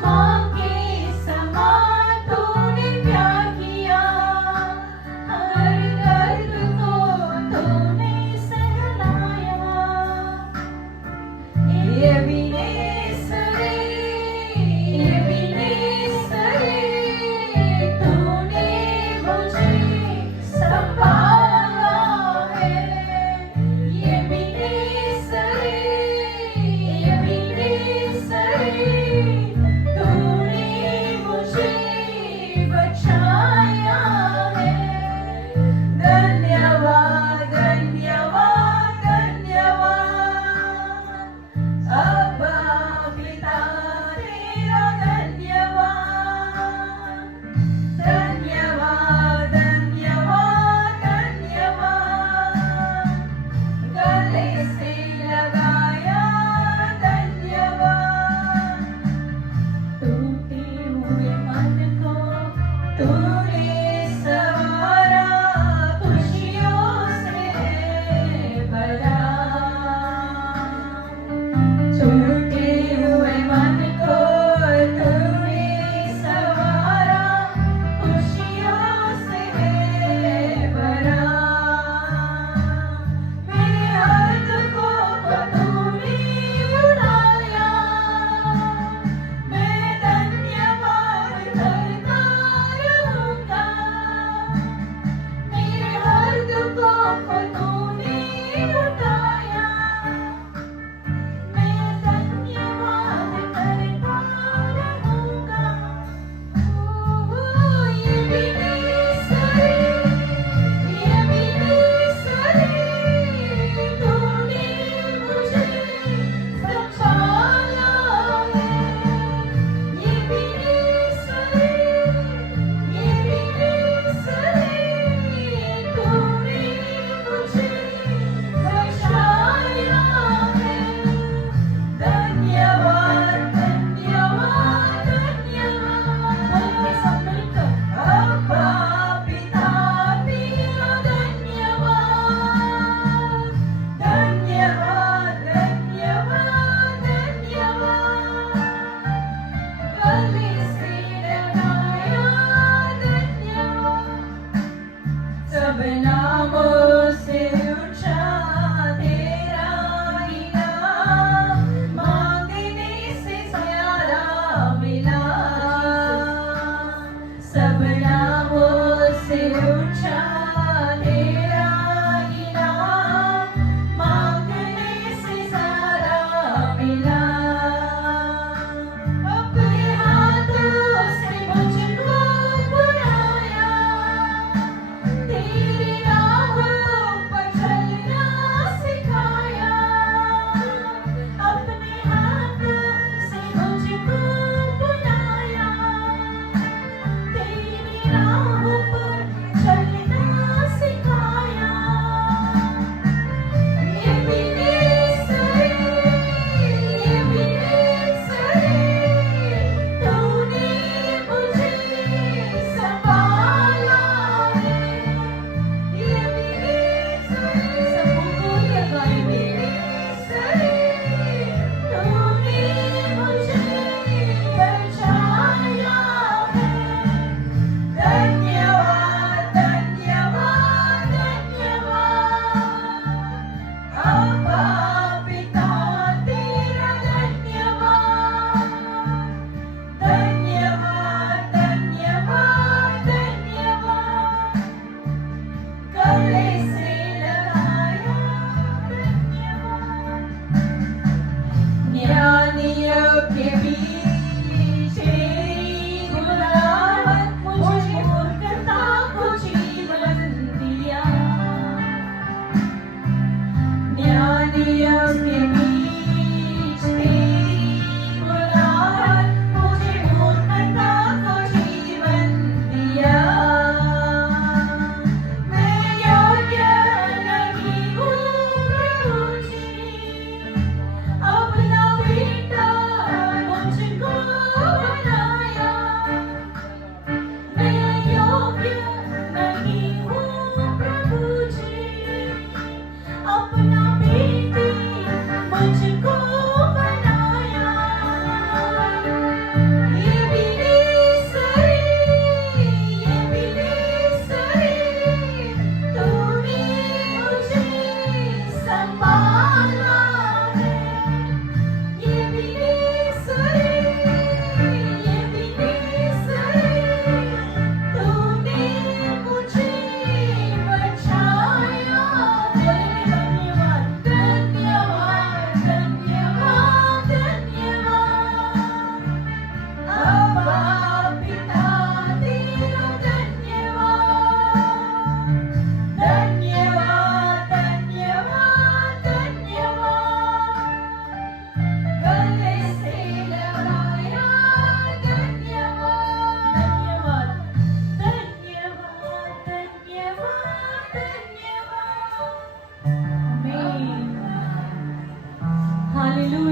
माँ के समान तूने प्यार किया, हर दर्द को तूने सहलाया। एबीनेसरे, एबीनेसरे, तूने मुझे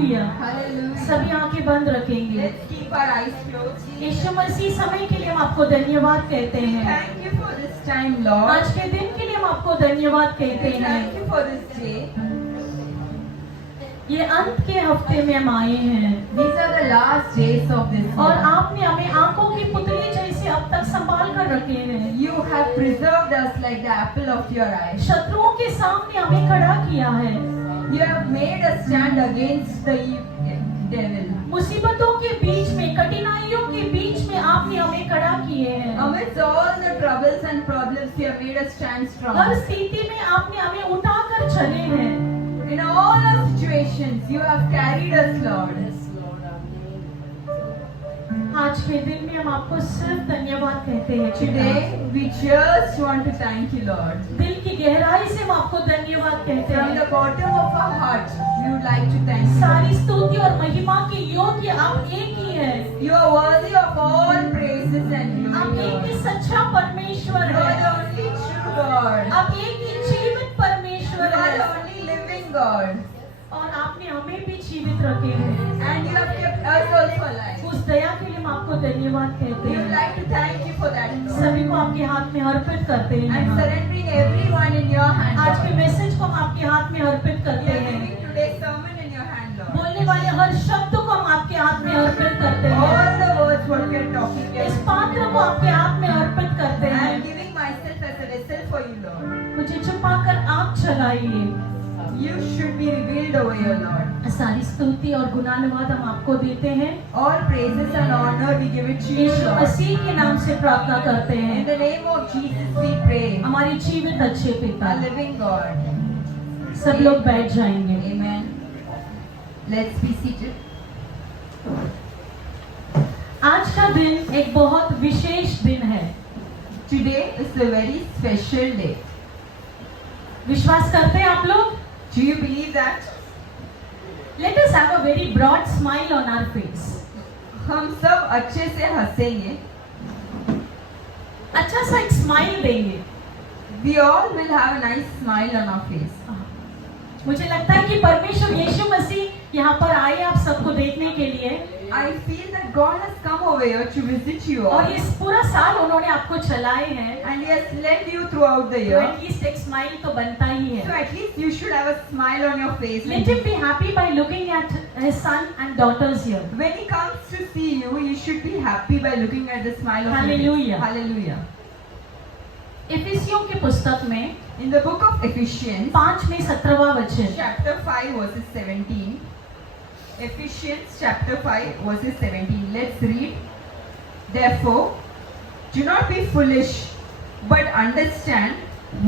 हालेलुया। Hallelujah. सभी आंखें बंद रखेंगे। Let's keep our eyes closed. यीशु मसीह, समय के लिए हम आपको धन्यवाद कहते हैं। Thank you for this time, Lord. आज के दिन के लिए हम आपको धन्यवाद कहते Thank हैं। you for this day. ये अंत के हफ्ते में हम आए हैं These are the last days of this और year. आपने हमें आंखों की पुतली जैसे अब तक संभाल कर रखे हैं। You have preserved us like the apple of your eye. शत्रुओं के सामने हमें खड़ा किया है। You have made us stand against the devil. मुसीबतों के बीच में, कठिनाइयों के बीच में आपने हमें खड़ा किए हैं। Amidst all the troubles and problems, you have made us stand her strong. स्थिति में आपने हमें उठाकर चले हैं। In all our situations, you have carried us, Lord. आज के दिन में हम आपको सिर्फ धन्यवाद कहते हैं। Today, we just want to thank you, Lord. दिल की गहराई से हम आपको धन्यवाद कहते From the हैं। bottom of our heart, we would like to thank you. सारी स्तुति और महिमा के योग्य आप एक ही हैं। You are worthy of all praises and आप glory, एक Lord. ही सच्चा परमेश्वर You are the है। only true God. आप एक ही जीवित You परमेश्वर are the है only living God. और आपने हमें भी जीवित रखे हैं। And you have kept us also alive. उस दया के लिए हम आपको धन्यवाद कहते We would हैं। like to thank you for that, Lord. सभी को आपके हाथ में अर्पित करते I'm हैं। surrendering everyone in your hand, आज के Lord. मैसेज को हम आपके हाथ में अर्पित We करते are हैं। giving today's sermon in your hand, Lord. बोलने वाले हर शब्द को हम आपके हाथ में अर्पित करते हैं। All the words what we are talking, we इस are पात्र को आपके हाथ में अर्पित करते I हैं। am giving myself as a vessel for you, Lord. मुझे छुपाकर आप चलाइए। You should be revealed over your Lord. सारी स्तुति और गुणानुवाद हम आपको देते हैं। All praises and honor we give it to you, Yeshu Lord. मसीह के नाम से प्रार्थना करते In हैं। the name of Jesus we pray. हमारी जीवित अच्छे पिता। Our living God. सब लोग बैठ जाएंगे। Amen. Let's be seated. आज का दिन एक बहुत विशेष दिन है। Today is a very special day. विश्वास करते हैं आप लोग? Do you believe that? Let us have a very broad smile on our face. हम सब अच्छे से हंसेंगे. अच्छा सा एक स्माइल देंगे। We all will have a nice smile on our face. मुझे लगता है कि परमेश्वर यीशु मसीह यहाँ पर आए आप सबको देखने के लिए I feel that God has come over here to visit you all. और इस पूरा साल उन्होंने आपको चलाए हैं। And He has led you throughout the तो year. एटलीस्ट एक स्माइल तो बनता ही So है। at least you should have a smile on your face. Let him be happy by looking at his son and daughters here. When He comes to see you, you should be happy by looking at the smile of Hallelujah. your face. Hallelujah. इफिसियों की पुस्तक में In the book of Ephesians, 5 में 17वां वचन, chapter 5 verses 17. Ephesians chapter 5 verses 17. Let's read. Therefore, do not be foolish, but understand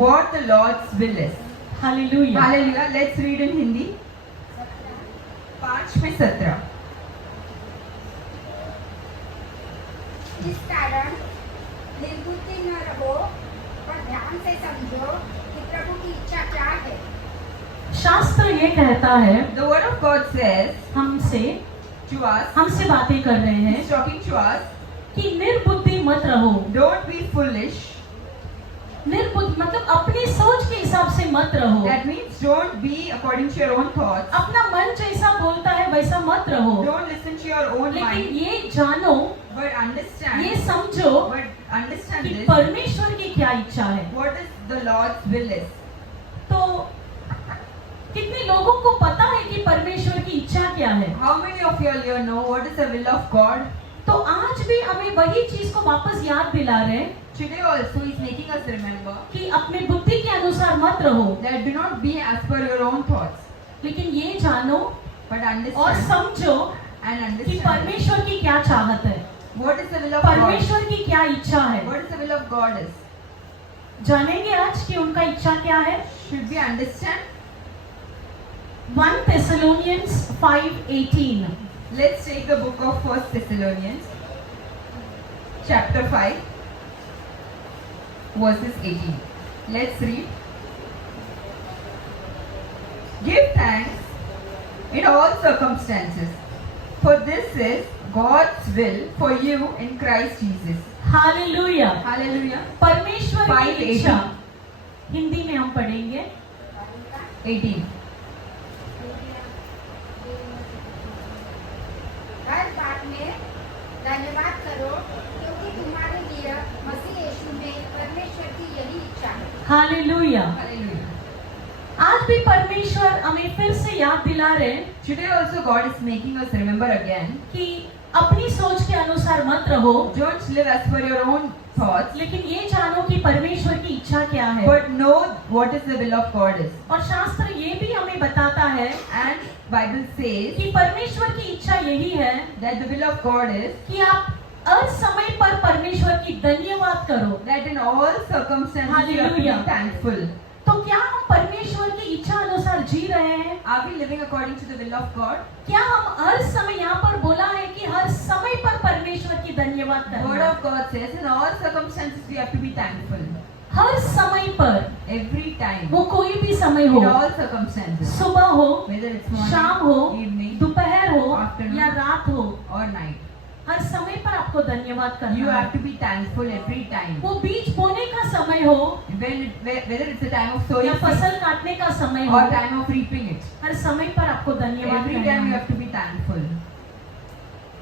what the Lord's will is. Hallelujah. Hallelujah. Let's read in Hindi. 5 में 17. इस कारण निर्बुद्धि न रहो और ध्यान से समझो कि प्रभु की इच्छा क्या है। शास्त्र ये कहता है The word of God says हमसे to us, हमसे बातें कर रहे हैं He's talking to us, कि निर्बुद्धि मत रहो। don't be foolish. निर्बुद्ध मतलब अपनी सोच के हिसाब से मत रहो। That means don't be according to your own thoughts. अपना मन जैसा बोलता है वैसा मत रहो। Don't listen to your own लेकिन mind, ये जानो, but understand, ये समझो but understand कि this, परमेश्वर की क्या इच्छा है। what is the Lord's will is. तो कितने लोगों को पता है कि परमेश्वर की इच्छा क्या है? How many of you all here know what is the will of God? तो आज भी हमें वही चीज को वापस याद दिला रहे हैं Today also He's making us remember कि अपने बुद्धि के अनुसार मत रहो, that do not be as per your own thoughts, लेकिन ये जानो but और understand समझो and कि understand परमेश्वर की क्या चाहत है, what is the will of God. परमेश्वर की क्या इच्छा है। What is the will of God is. जानेंगे आज कि उनका इच्छा क्या है। Should we understand? 1 Thessalonians 5:18. Let's take the book of 1 Thessalonians, chapter 5, verses 18. Let's read. Give thanks in all circumstances, for this is God's will for you in Christ Jesus. Hallelujah. Hallelujah. परमेश्वर की 5:18. इच्छा हिंदी में हम पढ़ेंगे। 18. Hallelujah. Hallelujah. आज भी परमेश्वर हमें फिर से याद दिला रहे हैं Today also God is making us remember again. कि अपनी सोच के अनुसार मत रहो, Don't live as per your own thoughts, लेकिन ये जानो कि परमेश्वर की इच्छा क्या है। but know what is the will of God is. और शास्त्र ये भी हमें बताता है And Bible says कि परमेश्वर की इच्छा यही है that the will of God is कि आप हर समय पर परमेश्वर की धन्यवाद करो। that in all circumstances you have to Hallelujah. be thankful. तो क्या हम परमेश्वर की इच्छा अनुसार जी रहे हैं? Are we living according to the will of God? क्या हम हर समय, यहाँ पर बोला है कि हर समय पर परमेश्वर की धन्यवाद The word करना, of God says in all circumstances we have to be thankful. हर समय पर, Every time. वो कोई भी समय हो, In all circumstances. सुबह हो, Whether it's morning, शाम हो, evening, दोपहर हो Afternoon. या रात हो, or night. हर समय पर आपको धन्यवाद You करना have है। to be thankful every time. वो बीज बोने का समय हो Whether it's a time of sowing या seeds फसल काटने का समय हो, or time of reaping it. हर समय पर आपको धन्यवाद Every करना time you है। have to be thankful.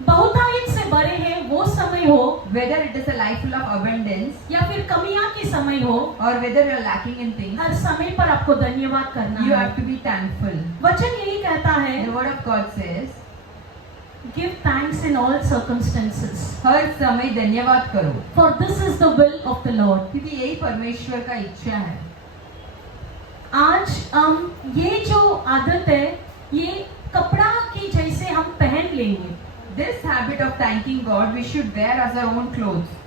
बहुतायत से भरे हैं वो समय हो Whether it is a life full of abundance या फिर कमियां के समय हो, or whether you are lacking in things, हर समय पर आपको धन्यवाद करना you है। have to be thankful. वचन यही कहता है, The word of God says, give thanks in all circumstances, हर समय धन्यवाद करो, for this is the will of the Lord। क्योंकि यही परमेश्वर का इच्छा है. आज हम ये जो आदत है, ये कपड़ा की जैसे हम पहन लेंगे। This habit of thanking God we should wear as our own clothes.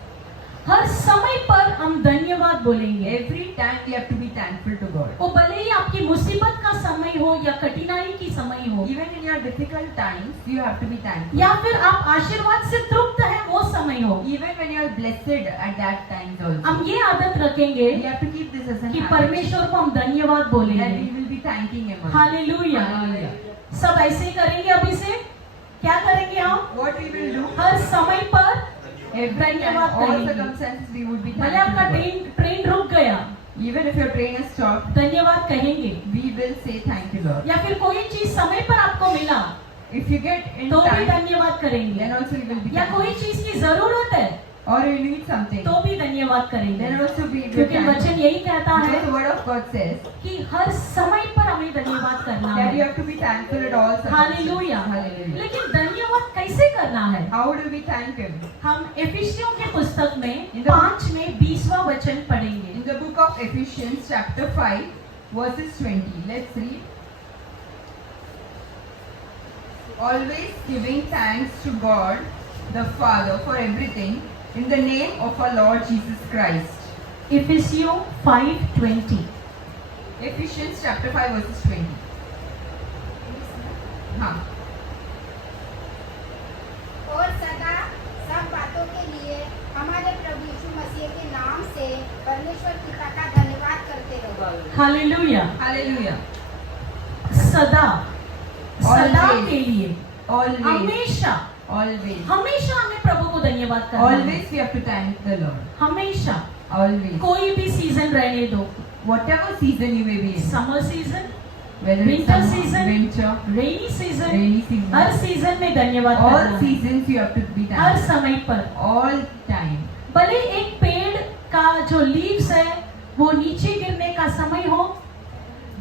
हर समय पर हम धन्यवाद बोलेंगे। Every time we have to be thankful to God. वो भले ही आपकी मुसीबत का समय हो या कठिनाई की समय हो, Even in your difficult times, you have to be thankful. या फिर आप आशीर्वाद से तृप्त हैं वो समय हो, Even when you are blessed at that times also. हम ये आदत रखेंगे We have to keep this as a कि habit. परमेश्वर को हम धन्यवाद That we बोलेंगे। will be thanking Him. also. Hallelujah. Hallelujah. सब ऐसे ही करेंगे। अभी से क्या करेंगे हम? What we will do? हर समय पर Every time, धन्यवाद all करेंगे। circumstances, we would be भले आपका thankful to ट्रेन रुक गया, God. Even if your train is stopped, धन्यवाद कहेंगे। we will say thank you, Lord. या फिर कोई चीज समय पर आपको मिला If you get in तो भी time, धन्यवाद करेंगे। then also you will be या कोई thankful. चीज की जरूरत है Or you need something, तो भी धन्यवाद करेंगे, then also be क्योंकि thankful. वचन यही कहता है Because the word of God says कि हर समय पर हमें धन्यवाद करना that you है। have to be thankful at all circumstances. Hallelujah. Hallelujah. लेकिन धन्यवाद कैसे करना है? How do we thank Him? हम एफिसियों के पुस्तक में In the- 5 में 20वां वचन पढ़ेंगे। In the book of Ephesians, chapter 5, verses 20. Let's read. Always giving thanks to God the Father for everything in the name of our Lord Jesus Christ. इफिसियों 5:20। Ephesians chapter 5 verses 20. हाँ. और सदा सब बातों के लिए हमारे प्रभु यीशु मसीह के नाम से परमेश्वर पिता का धन्यवाद करते रहो। हालेलुया। Hallelujah. सदा, सदा Always. के लिए, Always. हमेशा, Always. हमेशा हमें प्रभु को धन्यवाद करना है। Always we have to thank the Lord. हमेशा, Always. कोई भी सीजन रहने दो, Whatever season you may be in. Summer season, Whether it's Winter summer, season, winter, rainy season, rainy season. Her season में धन्यवाद करना All है। seasons you have to be her thankful. समय पर। All time. भले एक पेड़ का जो लीव्स है वो नीचे गिरने का समय हो,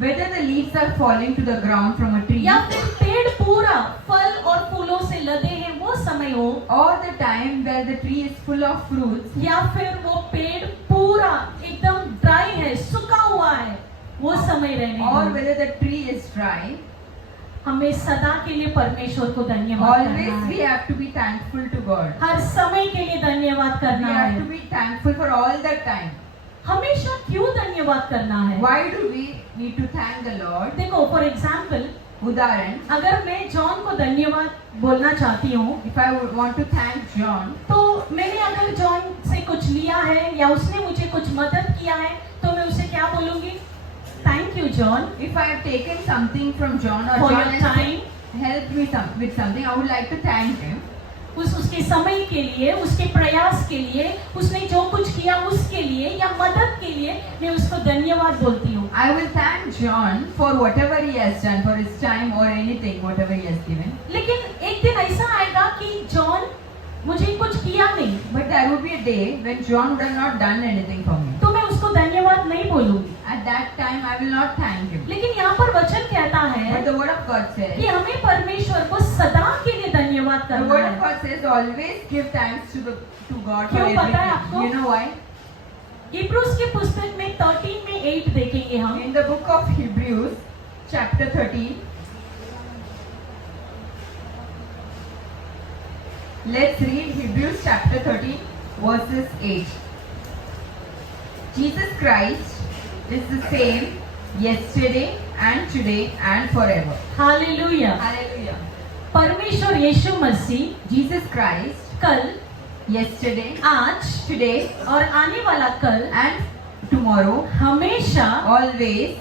Whether the leaves are falling to the ground from a tree, या फिर पेड़ पूरा फल और फूलों से लदे हैं वो समय हो, or the time where the tree is full of fruits, या फिर वो पेड़ पूरा एकदम ड्राई है, सूखा हुआ है, वो समय रहने or दो। whether the tree is dry, हमें सदा के लिए परमेश्वर को धन्यवाद करना always we है। have to be thankful to God. हर समय के लिए धन्यवाद We करना have to है। be thankful for all the time. हमेशा क्यों धन्यवाद करना है? Why do we need to thank the Lord? देखो, फॉर एग्जाम्पल, उदाहरण, अगर मैं जॉन को धन्यवाद बोलना चाहती हूँ, if I would want to thank John, तो मैंने अगर जॉन से कुछ लिया है या उसने मुझे कुछ मदद किया है तो मैं उसे क्या बोलूंगी? Thank you John if I have taken something from John or for John your has time, helped me with something, I would like to thank him. उसके समय के लिए, उसके प्रयास के लिए, उसने जो कुछ किया उसके लिए या मदद के लिए मैं उसको धन्यवाद बोलती हूँ। I will thank John for whatever he has done, for his time or anything, whatever he has given. लेकिन एक दिन ऐसा आएगा कि जॉन मुझे कुछ किया नहीं, But there would be a day when John would have not done anything for me. तो मैं उसको धन्यवाद नहीं बोलूंगी। that time I will not thank him. लेकिन यहाँ पर वचन कहता है But the word of God says, कि हमें परमेश्वर को सदा के लिए धन्यवाद the करना word of है। God says always give thanks to God for क्यों पता है everything. आपको? You know why? इब्रूस की पुस्तक में 13 में 8 देखेंगे हम। In the book of Hebrews, chapter 13, let's read Hebrews chapter 13, verses 8. Jesus Christ is the same yesterday and today and forever. Hallelujah. Hallelujah. परमेश्वर यीशु मसीह Jesus Christ, कल, yesterday, आज today, और आने वाला कल and tomorrow, हमेशा always,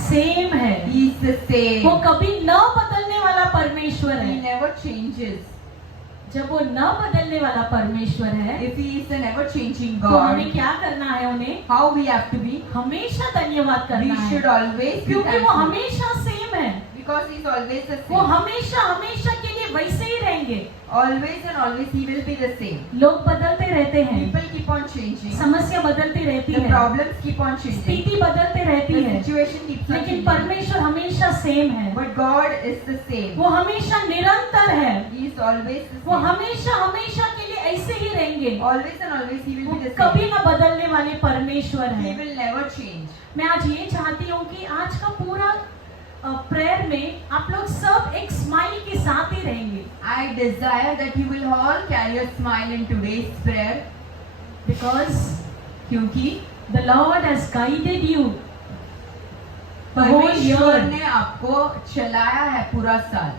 सेम है। He is the same. वो कभी न बदलने वाला परमेश्वर He है। never changes. जब वो न बदलने वाला परमेश्वर है If He is the never changing तो हमें God, क्या करना है? उन्हें how we have to be? हमेशा धन्यवाद We करना should है, always be क्योंकि वो thankful. हमेशा सेम है। Because He is always the वो same. हमेशा हमेशा के लिए वैसे ही रहेंगे। Always and always He will be the same. लोग बदलते रहते हैं, People keep on changing. समस्या बदलती रहती The है, problems keep on changing. स्थिति बदलते रहती The है, situation keeps on लेकिन changing. परमेश्वर हमेशा सेम है। But God is the same. वो हमेशा निरंतर है। He is always the वो same. हमेशा हमेशा के लिए ऐसे ही रहेंगे। Always and always He वो will be the कभी same. न बदलने वाले परमेश्वर He है। will never change. मैं आज ये चाहती हूँ कि आज का पूरा प्रेयर में आप लोग सब एक स्माइल के साथ ही रहेंगे, I desire that you will all carry a smile in today's prayer, because क्योंकि the Lord has guided you the whole परमेश्वर year, ने आपको चलाया है पूरा साल.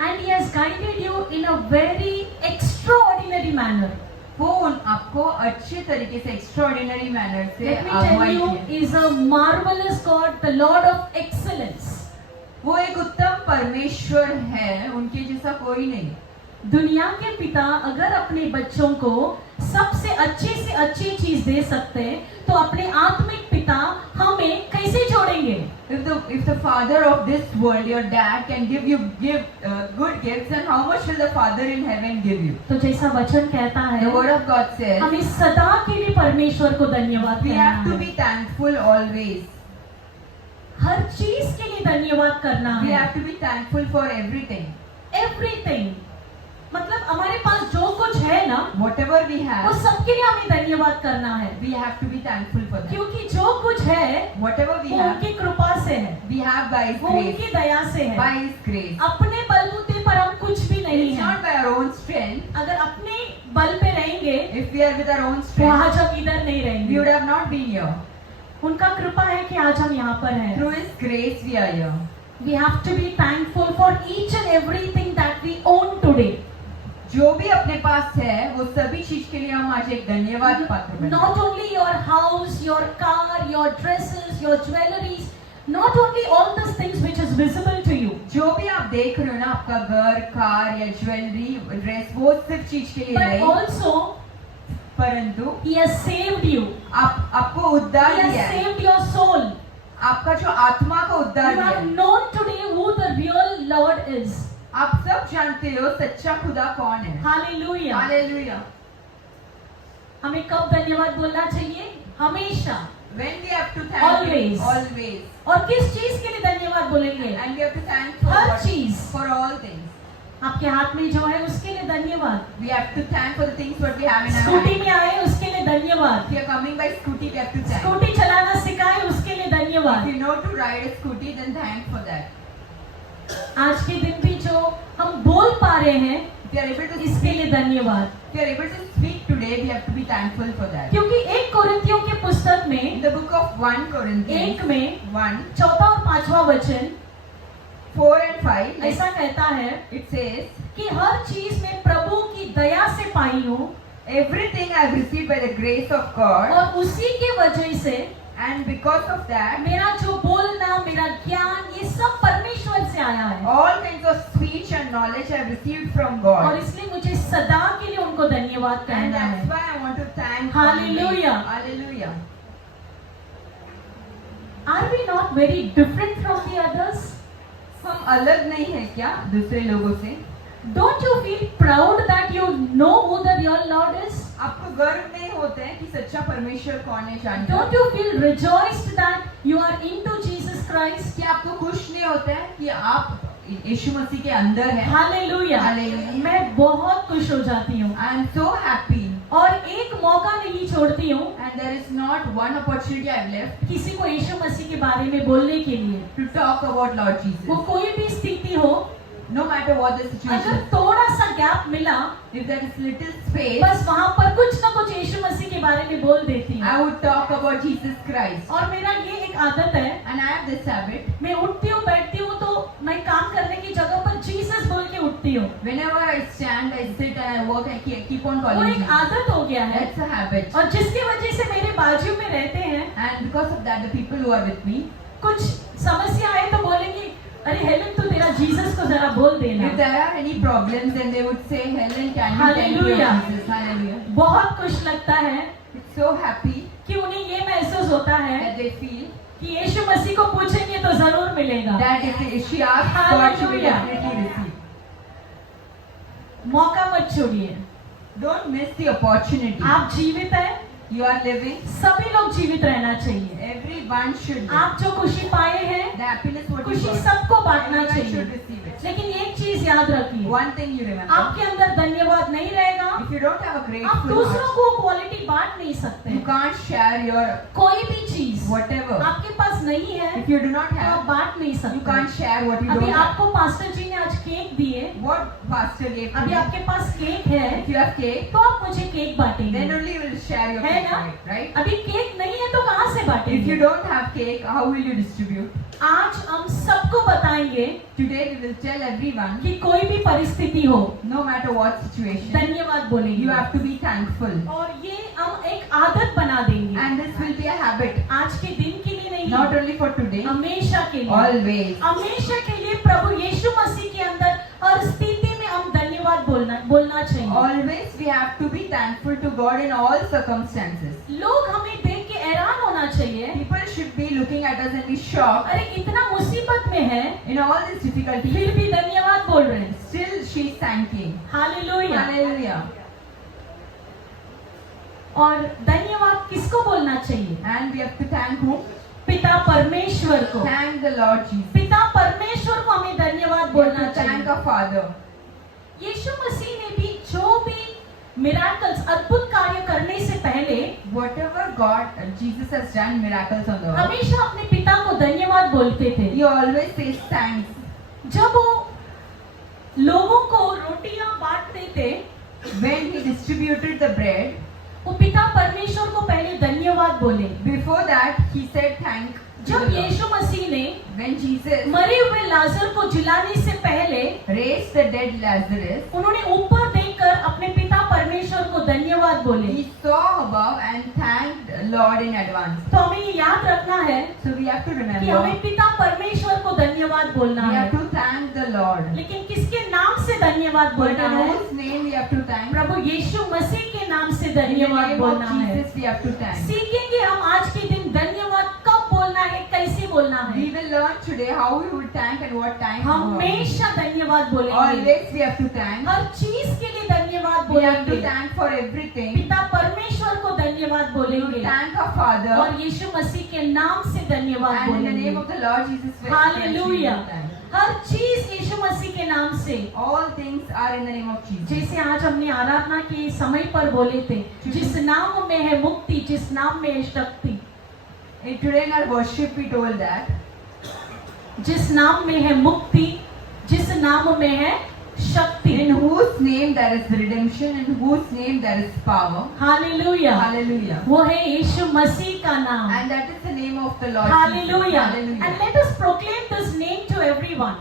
and He has guided you in a very extraordinary manner. वो आपको अच्छे तरीके से एक्स्ट्राऑर्डिनरी मैनर से Let me tell अगुवाई you, की. is a marvelous God, the Lord of excellence. वो एक उत्तम परमेश्वर है, उनके जैसा कोई नहीं. दुनिया के पिता अगर अपने बच्चों को सबसे अच्छी से अच्छी चीज दे सकते हैं, तो अपने आत्मिक पिता हमें कैसे जोड़ेंगे? If the father of this world, your dad, can give good gifts, then how much will the Father in heaven give you? तो जैसा वचन कहता है, The word of God says, हमें सदा के लिए परमेश्वर को धन्यवाद we करना have to है। be thankful always. हर चीज के लिए धन्यवाद करना We है। have to be thankful for everything. Everything, मतलब हमारे पास जो कुछ है ना, Whatever we वो have, सबके लिए हमें धन्यवाद करना है, we have to be thankful for that. क्योंकि जो कुछ है Whatever we वो have, उनकी कृपा से है, we have by His वो grace. उनकी दया से है। By His grace. अपने बलबूते पर हम कुछ भी नहीं It's है। not by our own strength. अगर अपने बल पे रहेंगे If we are with our own तो strength, आज हम इधर नहीं we रहेंगे। would have not been here. उनका कृपा है कि आज हम यहाँ पर हैं। Through His grace, we are here. We have to be thankful for each and everything that we own today. जो भी अपने पास है, वो सभी चीज के लिए हम आज एक धन्यवाद पात्र बने. Not only your house, your car, your dresses, your jewelries, not only all those things which is visible to you, जो भी आप देख रहे हो ना, आपका घर, कार या ज्वेलरी, ड्रेस, वो सिर्फ चीज के लिए but नहीं, also परंतु He has saved you. आपको उद्धार He has दिया है. saved your soul. आपका जो आत्मा को उद्धार You दिया have है. known today who the real Lord is. आप सब जानते हो सच्चा खुदा कौन है. Hallelujah. हालेलुया. हमें कब धन्यवाद बोलना चाहिए? हमेशा। When we have to thank Always. Him, always. और किस चीज के लिए धन्यवाद बोलेंगे? And we have to thank for her what? चीज। For all things. आपके हाथ में जो है उसके लिए धन्यवाद। We have to thank for the things what we have in our scooty hand. में आए उसके लिए धन्यवाद। If you are coming by scooty, we have to thank. Scooty चलाना सिखाए उसके लिए धन्यवाद। If you know to ride a scooty, then thank for that. आज के दिन भी जो हम बोल पा रहे हैं If you are able to इसके speak, लिए धन्यवाद, if you are able to speak today, we have to be thankful for that. क्योंकि 1 कोरिन्थियों के पुस्तक In में the book of 1 Corinthians 1 में 1, 4 और 5वां वचन 4 and 5, ऐसा कहता है it says, कि हर चीज में प्रभु की दया से पाई हूँ everything I have received by the grace of God, और उसी के वजह से and because of that, मेरा जो बोलना, मेरा ज्ञान, ये सब परमेश्वर से आया है all kinds of speech and knowledge I have received from और God. इसलिए मुझे सदा के लिए उनको धन्यवाद And कहना that's है। why I want to thank Hallelujah. God. Hallelujah. Are we not very different from the others? हम अलग नहीं है क्या दूसरे लोगों से? Don't you feel proud that you know who the real Lord is? आपको गर्व नहीं होता है कि सच्चा परमेश्वर कौन है जानकर? Don't you feel rejoiced that You are into Jesus Christ. क्या आपको खुश नहीं होता है कि आप यीशु मसीह के अंदर हैं? Hallelujah. Hallelujah. मैं बहुत खुश हो जाती हूँ I am so happy. और एक मौका नहीं छोड़ती हूँ And there is not one opportunity I have left किसी को यीशु मसीह के बारे में बोलने के लिए। to talk about Lord वो Jesus. कोई भी स्थिति हो, No matter what the अगर situation, थोड़ा सा गैप मिला, if there is little space, बस वहाँ पर कुछ ना कुछ यीशु मसीह के बारे में बोल देती I हूँ। would talk about Jesus Christ. और मेरा ये एक आदत है, And I have this habit. मैं उठती हूँ बैठती हूँ तो मैं काम करने की जगह पर जीसस बोल के उठती हूँ। Whenever I stand, I sit and I walk, I keep on वो calling एक Jesus. आदत हो गया है That's a habit. और जिसकी वजह से मेरे बाजू में रहते हैं, And because of that, the people who are with me, कुछ समस्या आए तो बोलेंगे अरे हेलन तू तेरा जीसस को जरा बोल देना। if there are any problems, then they would say, Helen, can you thank your Hallelujah. Jesus? Hallelujah. बहुत खुश लगता है It's so happy कि उन्हें ये महसूस होता है that they feel कि यीशु मसीह को पूछेंगे तो जरूर मिलेगा। that if she asks God, she will Hallelujah. definitely receive. मौका मत छोड़िए। Don't miss the opportunity. आप जीवित हैं, You are living. सभी लोग जीवित रहना चाहिए। Everyone should live. आप जो खुशी पाए हैं, The happiness what you खुशी got, सबको बांटना everyone चाहिए। should receive it. लेकिन एक चीज याद रखिए, One thing you remember. आपके अंदर धन्यवाद नहीं रहेगा, If you don't have a आप grateful दूसरों heart, को क्वालिटी बांट नहीं सकते। you can't share your कोई भी चीज whatever. आपके पास नहीं है If you do not तो आप have, बांट नहीं you सकते। can't share what you अभी don't have. आपको पास्टर जी ने आज केक दिए, What pastor gave to अभी you? आपके पास केक है If you have cake, तो आप मुझे केक बांटेंगे। then only you will share your है cake, ना? right? अभी केक नहीं है तो कहाँ से If you बांटेंगे? don't have cake, how will you distribute? आज हम सबको बताएंगे Today we will tell everyone, कि कोई भी परिस्थिति हो, no matter what situation, धन्यवाद बोलेंगे। you have to be thankful. और ये हम एक आदत बना देंगे, And this will be a habit, आज के दिन के लिए नहीं, not only for today, हमेशा के लिए। always. हमेशा के लिए प्रभु यीशु मसीह के अंदर हर स्थिति में हम धन्यवाद बोलना चाहिए। Always we have to be thankful to God in all circumstances. लोग हमें देख के हैरान होना चाहिए, People should be looking at us and be shocked. अरे इतना मुसीबत में है In all this difficulty, फिर भी धन्यवाद बोल रहे हैं। still she is thanking. Hallelujah. Hallelujah. और धन्यवाद किसको बोलना चाहिए? And we have to thank whom? पिता परमेश्वर को। Thank the Lord Jesus. पिता परमेश्वर को हमें धन्यवाद We have बोलना to thank चाहिए। our Father. यीशु मसीह ने भी जो भी मिराकल्स अद्भुत कार्य करने से पहले Whatever God, Jesus has done miracles on the earth, हमेशा अपने पिता को धन्यवाद बोलते थे। He always says thanks. जब वो लोगों को रोटियां बांटते थे, When He distributed the bread, वो पिता परमेश्वर को पहले धन्यवाद बोले। before that He said thank. to जब the Lord. यीशु मसीह ने When Jesus मरे हुए लाजर को जिलाने से पहले raised the dead Lazarus, उन्होंने ऊपर देखकर अपने पिता परमेश्वर को धन्यवाद बोले। He saw above and thanked Lord in advance. तो हमें ये याद रखना है So we have to कि remember, हमें पिता परमेश्वर को धन्यवाद बोलना we है। have to thank the Lord. लेकिन किसके नाम से धन्यवाद But बोलना in है? whose name we have to thank? प्रभु यीशु मसीह के नाम से In the धन्यवाद name of बोलना है। Jesus we have to thank. सीखेंगे हम आज के दिन धन्यवाद कब बोलना है, कैसे बोलना है। We will learn today how we would thank and what time. हमेशा धन्यवाद बोलेंगे। Always we have to thank. हर चीज के लिए धन्यवाद We have to बोलेंगे। thank for everything. पिता परमेश्वर को धन्यवाद We will बोलेंगे thank our Father. और यीशु मसीह के नाम से धन्यवाद And in the बोलेंगे। name of the Lord Jesus Christ, we hallelujah. will thank. हर चीज यीशु मसीह के नाम से। All things are in the name of Jesus. जैसे आज हमने आराधना के समय पर बोले थे, जिस नाम में है मुक्ति, जिस नाम में है शक्ति। Today in our worship we told that जिस नाम में है मुक्ति, जिस नाम में है शक्ति। in whose name there is redemption, in whose name there is power. Hallelujah. Hallelujah. वो है यीशु मसीह का नाम। And that is the name of the Lord. Hallelujah. Jesus. And Hallelujah. let us proclaim this name to everyone.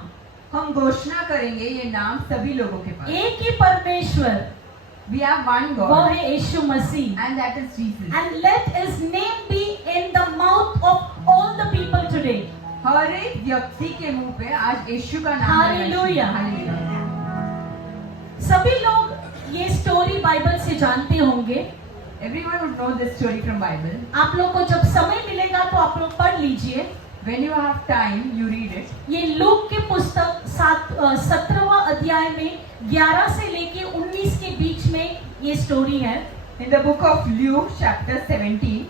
हम घोषणा करेंगे ये नाम सभी लोगों के पास. एक ही परमेश्वर, We have one वो God, है यीशु मसीह। and that is Jesus. And let his name be in the mouth of all the people today. हर एक व्यक्ति के मुंह पे आज यीशु का नाम लेना चाहिए. हालेलुया। हालेलुया. सभी लोग ये स्टोरी बाइबल से जानते होंगे। Everyone would know this story from Bible. आप लोग को जब समय मिलेगा तो आप लोग पढ़ लीजिए। When you have time, you read it. ये लूक के पुस्तक 17वां अध्याय में 11 से लेके 19 के बीच में ये स्टोरी है। In the book of Luke, chapter 17,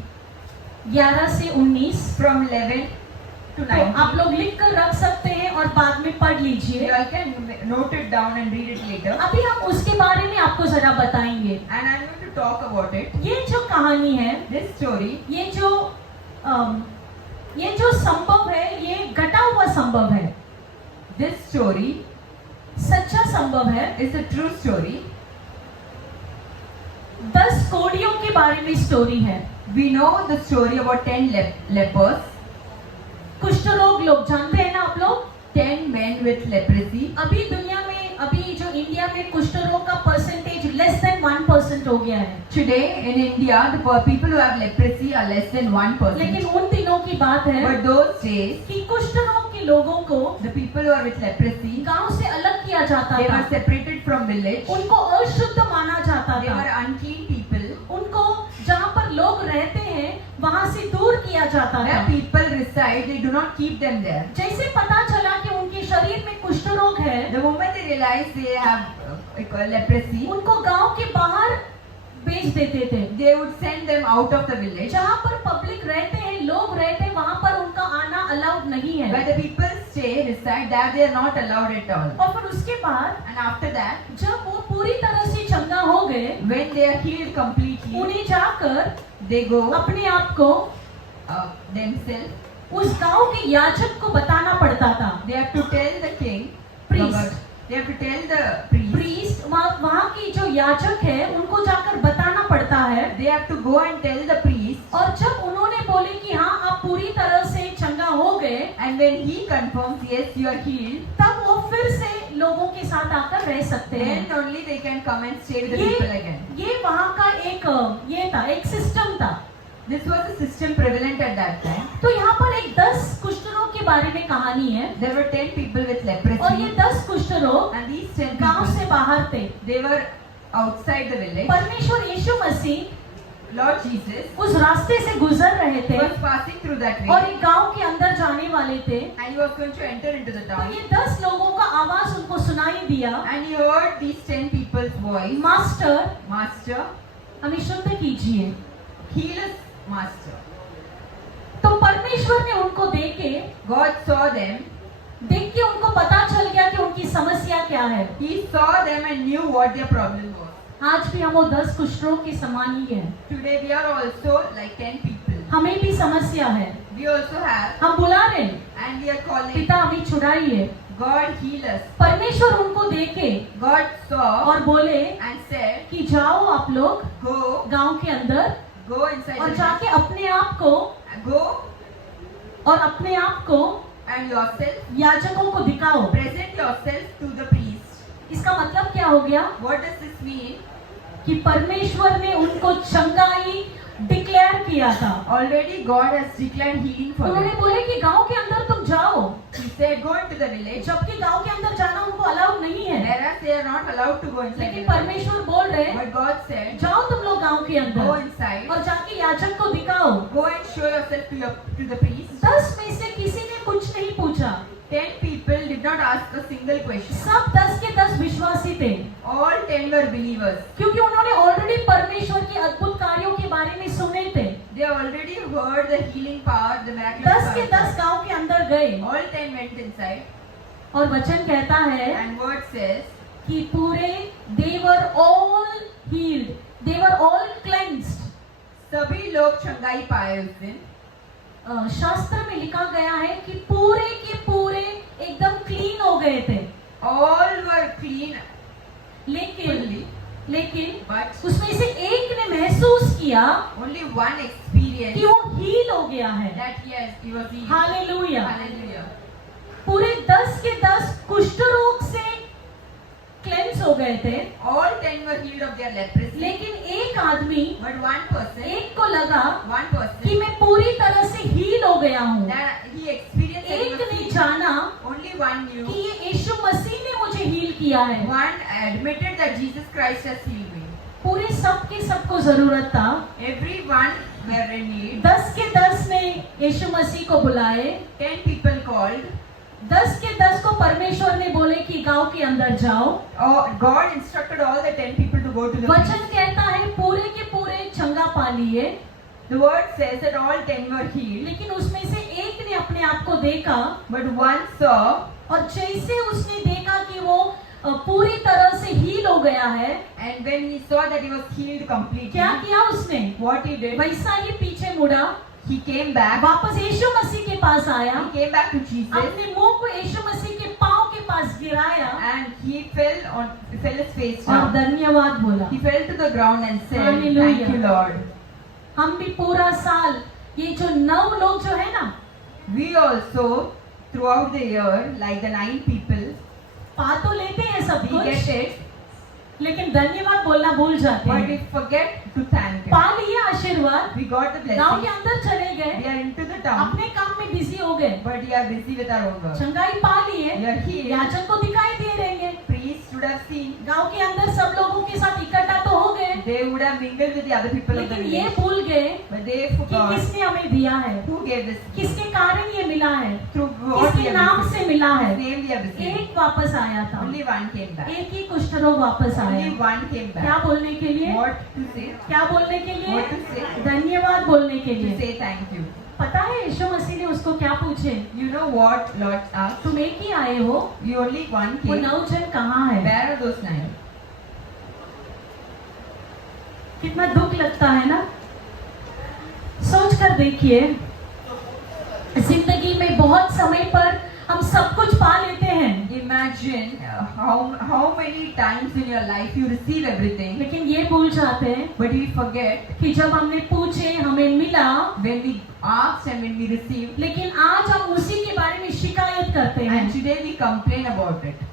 11 से 19 from 11 to तो 19. आप लोग लिख कर रख सकते हैं और बाद में पढ़ लीजिए। You all can note it down and read it later. अभी हम उसके बारे में आपको जरा बताएंगे। And I'm going to talk about it. ये जो कहानी है, This story, ये जो संभव है, ये घटा हुआ संभव है, this story सच्चा संभव है। is a true story. 10 कोढ़ियों के बारे में स्टोरी है। We know the story about 10 lepers, कुष्ठ रोग लोग जानते हैं ना आप लोग? 10 men with leprosy. अभी दुनिया में, अभी जो इंडिया में कुष्ठ रोग का परसेंटेज लेस देन 1% हो गया है। Today in India, the people who have leprosy are less than 1%. लेकिन उन दिनों की बात है But those days, कि कुष्ठ रोग के लोगों को the people who are with leprosy, गांव से अलग किया जाता they था। were separated from village. उनको अशुद्ध माना जाता They था। were unclean people. उनको जहाँ पर लोग रहते हैं वहाँ से दूर किया जाता था। Where people reside, they do not keep them there. जैसे पता चला कि उनके शरीर में कुष्ठ रोग है, The moment they realize they have leprosy, उनको गांव के बाहर भेज देते थे। they would send them out of the village. जहाँ पर पब्लिक रहते हैं, लोग रहते हैं, वहाँ पर उनका आना अलाउड नहीं है। Where the people stay, reside, there they are not allowed at all. और फिर उसके बाद And after that, जब वो पूरी तरह से चंगा हो गए, when they are healed completely, उन्हें जाकर they go अपने आप को themselves. उस गांव के याजक को बताना पड़ता था। They have to tell the king, Priest. They have to tell the priest. Priest, वहाँ की जो याजक है उनको जाकर बताना पड़ता है। They have to go and tell the priest. और जब उन्होंने बोले कि हाँ आप पूरी तरह से चंगा हो गए, And when he confirms, yes, you are healed, तब वो फिर से लोगों के साथ आकर रह सकते हैं। then only they can come and stay with the people again. ये वहाँ का एक सिस्टम था। This was a system prevalent at that time. तो यहाँ पर एक 10 कुष्ठ रोग के बारे में कहानी है। There were 10 people with और ये leprosy, 10 कुष्ठ रोग and these 10 गांव people, से बाहर थे। they were outside the village. परमेश्वर यीशु मसीह Lord Jesus उस रास्ते से गुजर रहे थे was passing through that way, और एक गांव के अंदर जाने वाले थे। and he was going to enter into the तो town. ये 10 लोगों का आवाज उनको सुनाई दिया, And he heard these 10 people's voice. Master Master, हमें शुद्ध कीजिए। heal us, Master. तो परमेश्वर ने उनको God saw them. देख के उनको पता चल गया कि उनकी समस्या क्या है। He saw them and knew what their problem was. आज भी हम वो 10 कुष्ठ रोग के समान ही हैं। Today we are also like 10 people. हमें भी समस्या है, We also have, हम बुला रहे हैं, and we are calling, पिता हमें छुड़ाइए। God heal us. परमेश्वर उनको देखे God saw और बोले and said, कि जाओ आप लोग go, गांव के अंदर go inside और the जाके अपने आप को and yourself, याजकों को दिखाओ। present yourself to the priest. इसका मतलब क्या हो गया What does this mean? कि परमेश्वर ने उनको चंगाई डिक्लेयर किया था। Already God has declared healing for उन्होंने them. बोले कि गांव के अंदर तुम जाओ, He said, go into the village, जबकि गांव के अंदर जाना उनको अलाउड नहीं है, whereas they are not allowed to go inside the लेकिन village. परमेश्वर बोल रहे But God said, जाओ तुम लोग गांव के go अंदर inside, और जाके याजक को दिखाओ। go and show yourself to the priest. 10 में से किसी ने कुछ नहीं पूछा, 10 people did not ask a single question. सब 10 के 10 विश्वासी थे, All 10 were believers. क्योंकि उन्होंने ऑलरेडी परमेश्वर के अद्भुत कार्यों के बारे में सुने थे। They already heard the healing power, the 10 miraculous के power. 10 गांव के अंदर गए All 10 went inside, और वचन कहता है and word says, कि पूरे they were all healed, they were all cleansed। सभी लोग चंगाई पाए उस दिन। शास्त्र में लिखा गया है कि पूरे के पूरे एकदम क्लीन हो गए थे। All were clean, लेकिन but उसमें से एक ने महसूस किया only one experienced कि वो हील हो गया है। that he was healed. Hallelujah. Hallelujah. पूरे 10 के 10 कुष्ठ रोग से क्लेंस हो गए थे, All 10 were healed of their leprosy. लेकिन एक आदमी, But one person, एक को लगा one कि person, मैं पूरी तरह से हील हो गया हूँ। that he experienced that he एक was ने healed. जाना Only one कि knew. ये यीशु मसीह ने मुझे हील किया है। One admitted that Jesus Christ has healed me. पूरे सब के सबको जरूरत था। Everyone were in need. 10 के 10 ने यीशु मसीह को बुलाए, 10 people called. 10 के 10 को परमेश्वर ने बोले कि गांव के अंदर जाओ। God instructed all the 10 people to go to the वचन priest. कहता है पूरे के पूरे चंगा पा लिए। The word says that all 10 were healed, लेकिन उसमें से एक ने अपने आप को देखा, but one saw, और जैसे उसने देखा कि वो पूरी तरह से हील हो गया है, and when he saw that he was healed completely, क्या किया उसने? what he did, वैसा ही पीछे मुड़ा, he came back, वापस यीशु मसीह के पास आया, he came back to Jesus, अपने मुंह को यीशु मसीह के पांव के पास गिराया and he fell his face और down. धन्यवाद बोला। He fell to the ground and said, Hallelujah. Thank you, Lord. हम भी पूरा साल ये जो 9 लोग जो है ना, We also, throughout the year, like the 9 people, पा तो लेते हैं सब we get कुछ, it, लेकिन धन्यवाद बोलना भूल जाते but we हैं। forget to thank Him. पा लिए आशीर्वाद, We got the गांव के blessing, अंदर चले we गए, are into the town, अपने काम में बिजी हो गए, but we are busy with our own work. चंगाई पा लिए, We are healed. याजक को दिखाई दे रहेंगे, Priests would have seen, गांव के अंदर सब लोगों के साथ इकट्ठा तो हो गए, they would have mingled with the other people of the लेकिन ये village, भूल गए but they कि forgot किसने हमें दिया है, who gave this, किसके कारण ये मिला है, through what we किसके have नाम received, से मिला है। His name we have received. एक वापस आया था, Only one came back. एक ही कुष्ठ रोग वापस Only आया। one came क्या back. बोलने के लिए? What to say? क्या बोलने के लिए? What to say? धन्यवाद बोलने के To लिए। say thank you. पता है यीशु मसीह ने उसको क्या पूछे? You know what Lord asked? तुम एक ही आए हो, You only one वो came. 9 जन कहाँ है? Where are those 9? कितना दुख लगता है ना। सोच कर देखिए, जिंदगी में बहुत समय पर हम सब कुछ पा लेते हैं, Imagine how many times in your life you receive everything, लेकिन ये भूल जाते हैं but we forget कि जब हमने पूछे हमें मिला, when we asked and when we received, लेकिन आज हम उसी के बारे में शिकायत करते हैं। and today we complain about it.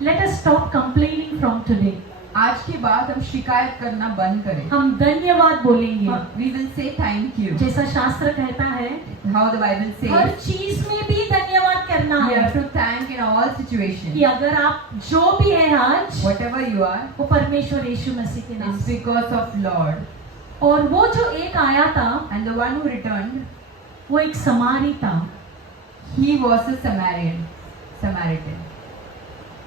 Let us stop complaining from today. आज के बाद हम शिकायत करना बंद करें. हम धन्यवाद बोलेंगे, We will say thank you. जैसा शास्त्र कहता है, How the Bible her says, चीज में भी धन्यवाद करना we है, have to thank in all situations. कि अगर आप जो भी है आज, Whatever you are, वो परमेश्वर यीशु मसीह के नाम it's से। because of Lord. और वो जो एक आया था, And the one who returned, वो एक समारी था। he was a Samaritan.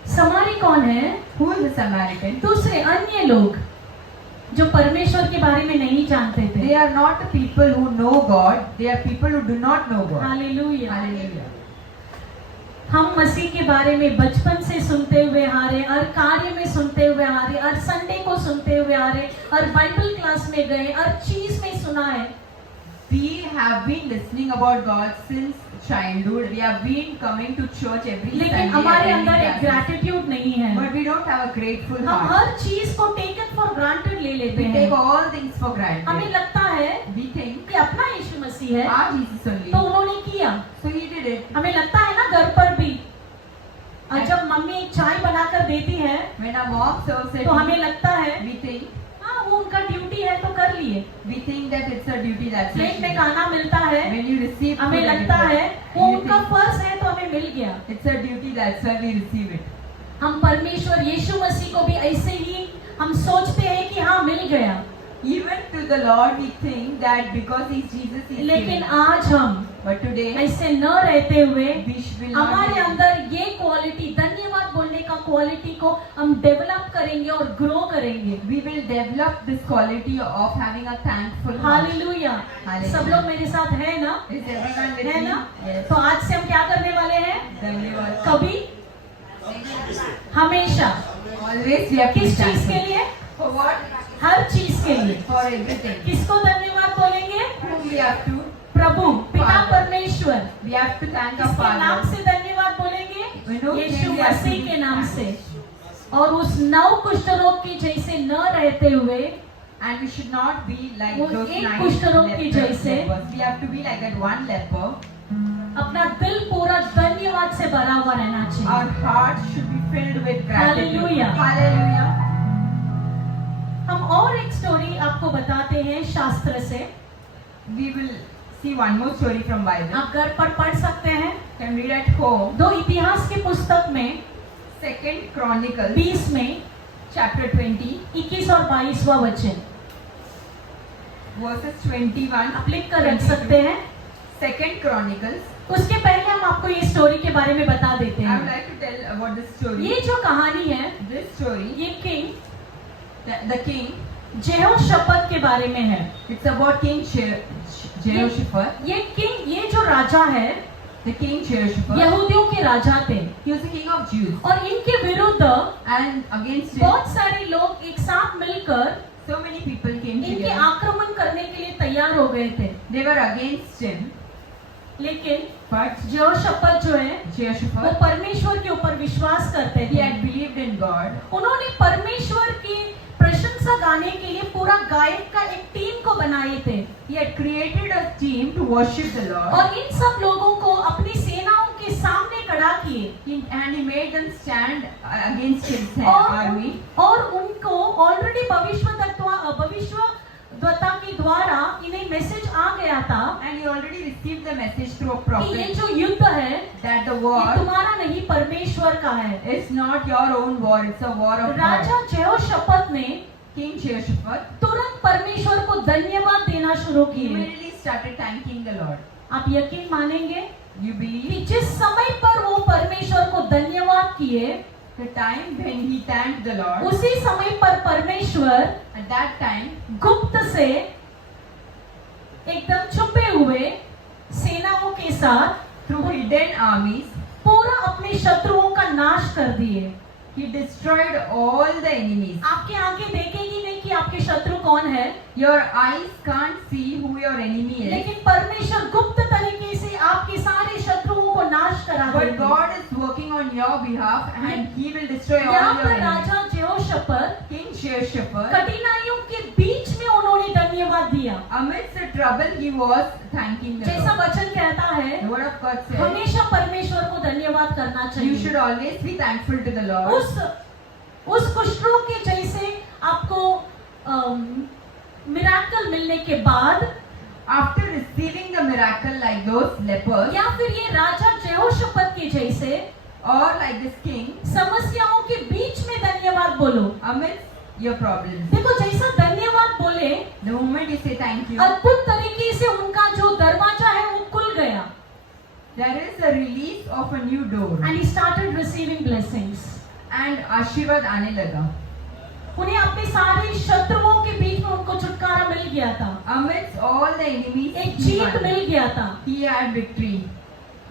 समारी कौन है? Who is a Samaritan? दूसरे अन्य लोग जो परमेश्वर के बारे में नहीं जानते थे। They are not the people who know God. They are people who do not know God. Hallelujah. Hallelujah. हम मसीह के बारे में बचपन से सुनते हुए आ रहे, हर कार्य में सुनते हुए आ रहे, हर संडे को सुनते हुए आ रहे, हर बाइबल क्लास में गए, हर चीज में सुना है। We have been listening about God since childhood. We have been coming to church every Sunday. लेकिन हमारे attending अंदर एक classes. ग्रैटिट्यूड नहीं है। But we don't have a grateful हम heart. हर चीज को टेकन फॉर ग्रांटेड ले लेते We हैं। take all things for हमें granted. लगता है We think कि अपना यीशु मसीह है, our Jesus only. तो उन्होंने किया। So he did it. हमें लगता है ना घर पर भी, और जब मम्मी चाय बनाकर देती है, When our mom serves it, तो हमें लगता है we think वो उनका ड्यूटी है तो कर लिए। we think that it's a duty that's plate में खाना मिलता है, when you receive हमें food, लगता है वो you उनका think फर्ज है तो हमें मिल गया। it's a duty, that's why we receive it. हम परमेश्वर यीशु मसीह को भी ऐसे ही हम सोचते हैं कि हाँ मिल गया, Even to the Lord we think that because he's Jesus he's लेकिन given. आज हम But today ऐसे न रहते हुए we will not हमारे be- अंदर ये क्वालिटी, धन्यवाद बोलने का क्वालिटी को हम डेवलप करेंगे और ग्रो करेंगे। we will develop this quality of having a thankful heart. Hallelujah. Hallelujah. सब लोग मेरे साथ है ना? Is everyone with है me? ना? Yes. तो आज से हम क्या करने वाले हैं? धन्यवाद. कभी, हमेशा, Always we have to be किस चीज के thankful. लिए? For what? हर चीज के लिए। For everything. किसको धन्यवाद बोलेंगे? Whom we have to? प्रभु, पिता Father. परमेश्वर। We have to thank our किसके नाम Father. से धन्यवाद बोलेंगे? We know Yeshu we have to Masih be के नाम से। thankful. और उस 9 कुष्ठ रोग के जैसे न रहते हुए, And we should not be like वो those एक 9 कुष्ठ रोग की जैसे lepers. We have to be like that one leper. अपना दिल पूरा धन्यवाद से भरा हुआ रहना चाहिए। Our heart should be filled with gratitude. Hallelujah. Hallelujah. हम और एक स्टोरी आपको बताते हैं शास्त्र से। We will see one more story from Bible. आप घर पर पढ़ सकते हैं। Can read at home. 2 इतिहास की पुस्तक में 2nd Chronicles 20 में chapter 20 21 और 22वां वचन verses 21. आप लिख कर रख सकते हैं। 2nd Chronicles. उसके पहले हम आपको ये स्टोरी के बारे में बता देते I would हैं। like to tell about this story. ये जो कहानी है, This story, ये किंग the king, जेहोशपत के बारे में है। It's about King Jehoshaphat. ये किंग, ये जो राजा है, The King Jehoshaphat. यहूदियों के राजा थे He was the king of Jews. और इनके विरुद्ध And against him, बहुत सारे लोग एक साथ मिलकर so many people came इनके together. आक्रमण करने के लिए तैयार हो गए थे। They were against him. लेकिन But जेहोशपत जो है वो Jehoshaphat, परमेश्वर के ऊपर विश्वास करते he थे। had believed in God. उन्होंने परमेश्वर की प्रशंसा गाने के लिए पूरा गायक का एक टीम को बनाए थे He had created a team to worship the Lord. और इन सब लोगों को अपनी सेनाओं के सामने खड़ा किए And he made them stand against his और army. और उनको ऑलरेडी भविष्यद्वक्ता के द्वारा इन्हें मैसेज आ गया था And he already received the message through a कि ये prophet जो युद्ध है that the ये war तुम्हारा नहीं परमेश्वर का है। is not your own war, it's a war of God. राजा जेहोशपत ने King Jehoshaphat तुरंत परमेश्वर को धन्यवाद देना शुरू किए। immediately started thanking the Lord. आप यकीन मानेंगे You believe कि जिस समय पर वो परमेश्वर को धन्यवाद किए, the time when he thanked the Lord, उसी समय पर परमेश्वर at that time गुप्त से एकदम छुपे हुए सेनाओं के साथ through hidden armies पूरा अपने शत्रुओं का नाश कर दिए। he destroyed all the enemies. आपके आंखें देखेगी नहीं कि आपके शत्रु कौन है, Your eyes can't see who your enemy is, लेकिन परमेश्वर गुप्त तरीके से आपके सारे शत्रुओं को नाश करा but देंगे। God is working on your behalf and he will destroy all यहाँ your पर enemies. राजा जेहोशपत King Jehoshaphat, कठिनाइयों के बीच में उन्होंने धन्यवाद दिया। amidst the trouble he was thanking the जैसा Lord. वचन कहता है, The word of God says हमेशा परमेश्वर को धन्यवाद करना you चाहिए। should always be thankful to the Lord. उस कुष्ठ रोग के जैसे आपको मिराकल मिलने के बाद After receiving the miracle like those lepers, या फिर ये राजा जेहोशपत के जैसे or like this king, समस्याओं के बीच में धन्यवाद बोलो। amidst your problems, देखो जैसा धन्यवाद बोले, the moment you say thank you, अद्भुत तरीके से उनका जो दरवाजा है वो खुल गया। there is a release of a new door And he started receiving blessings. and आशीर्वाद आने लगा. उन्हें अपने सारे शत्रुओं के बीच में उनको छुटकारा मिल गया था, Amidst all the enemies, एक he जीत won. मिल गया था। He had victory.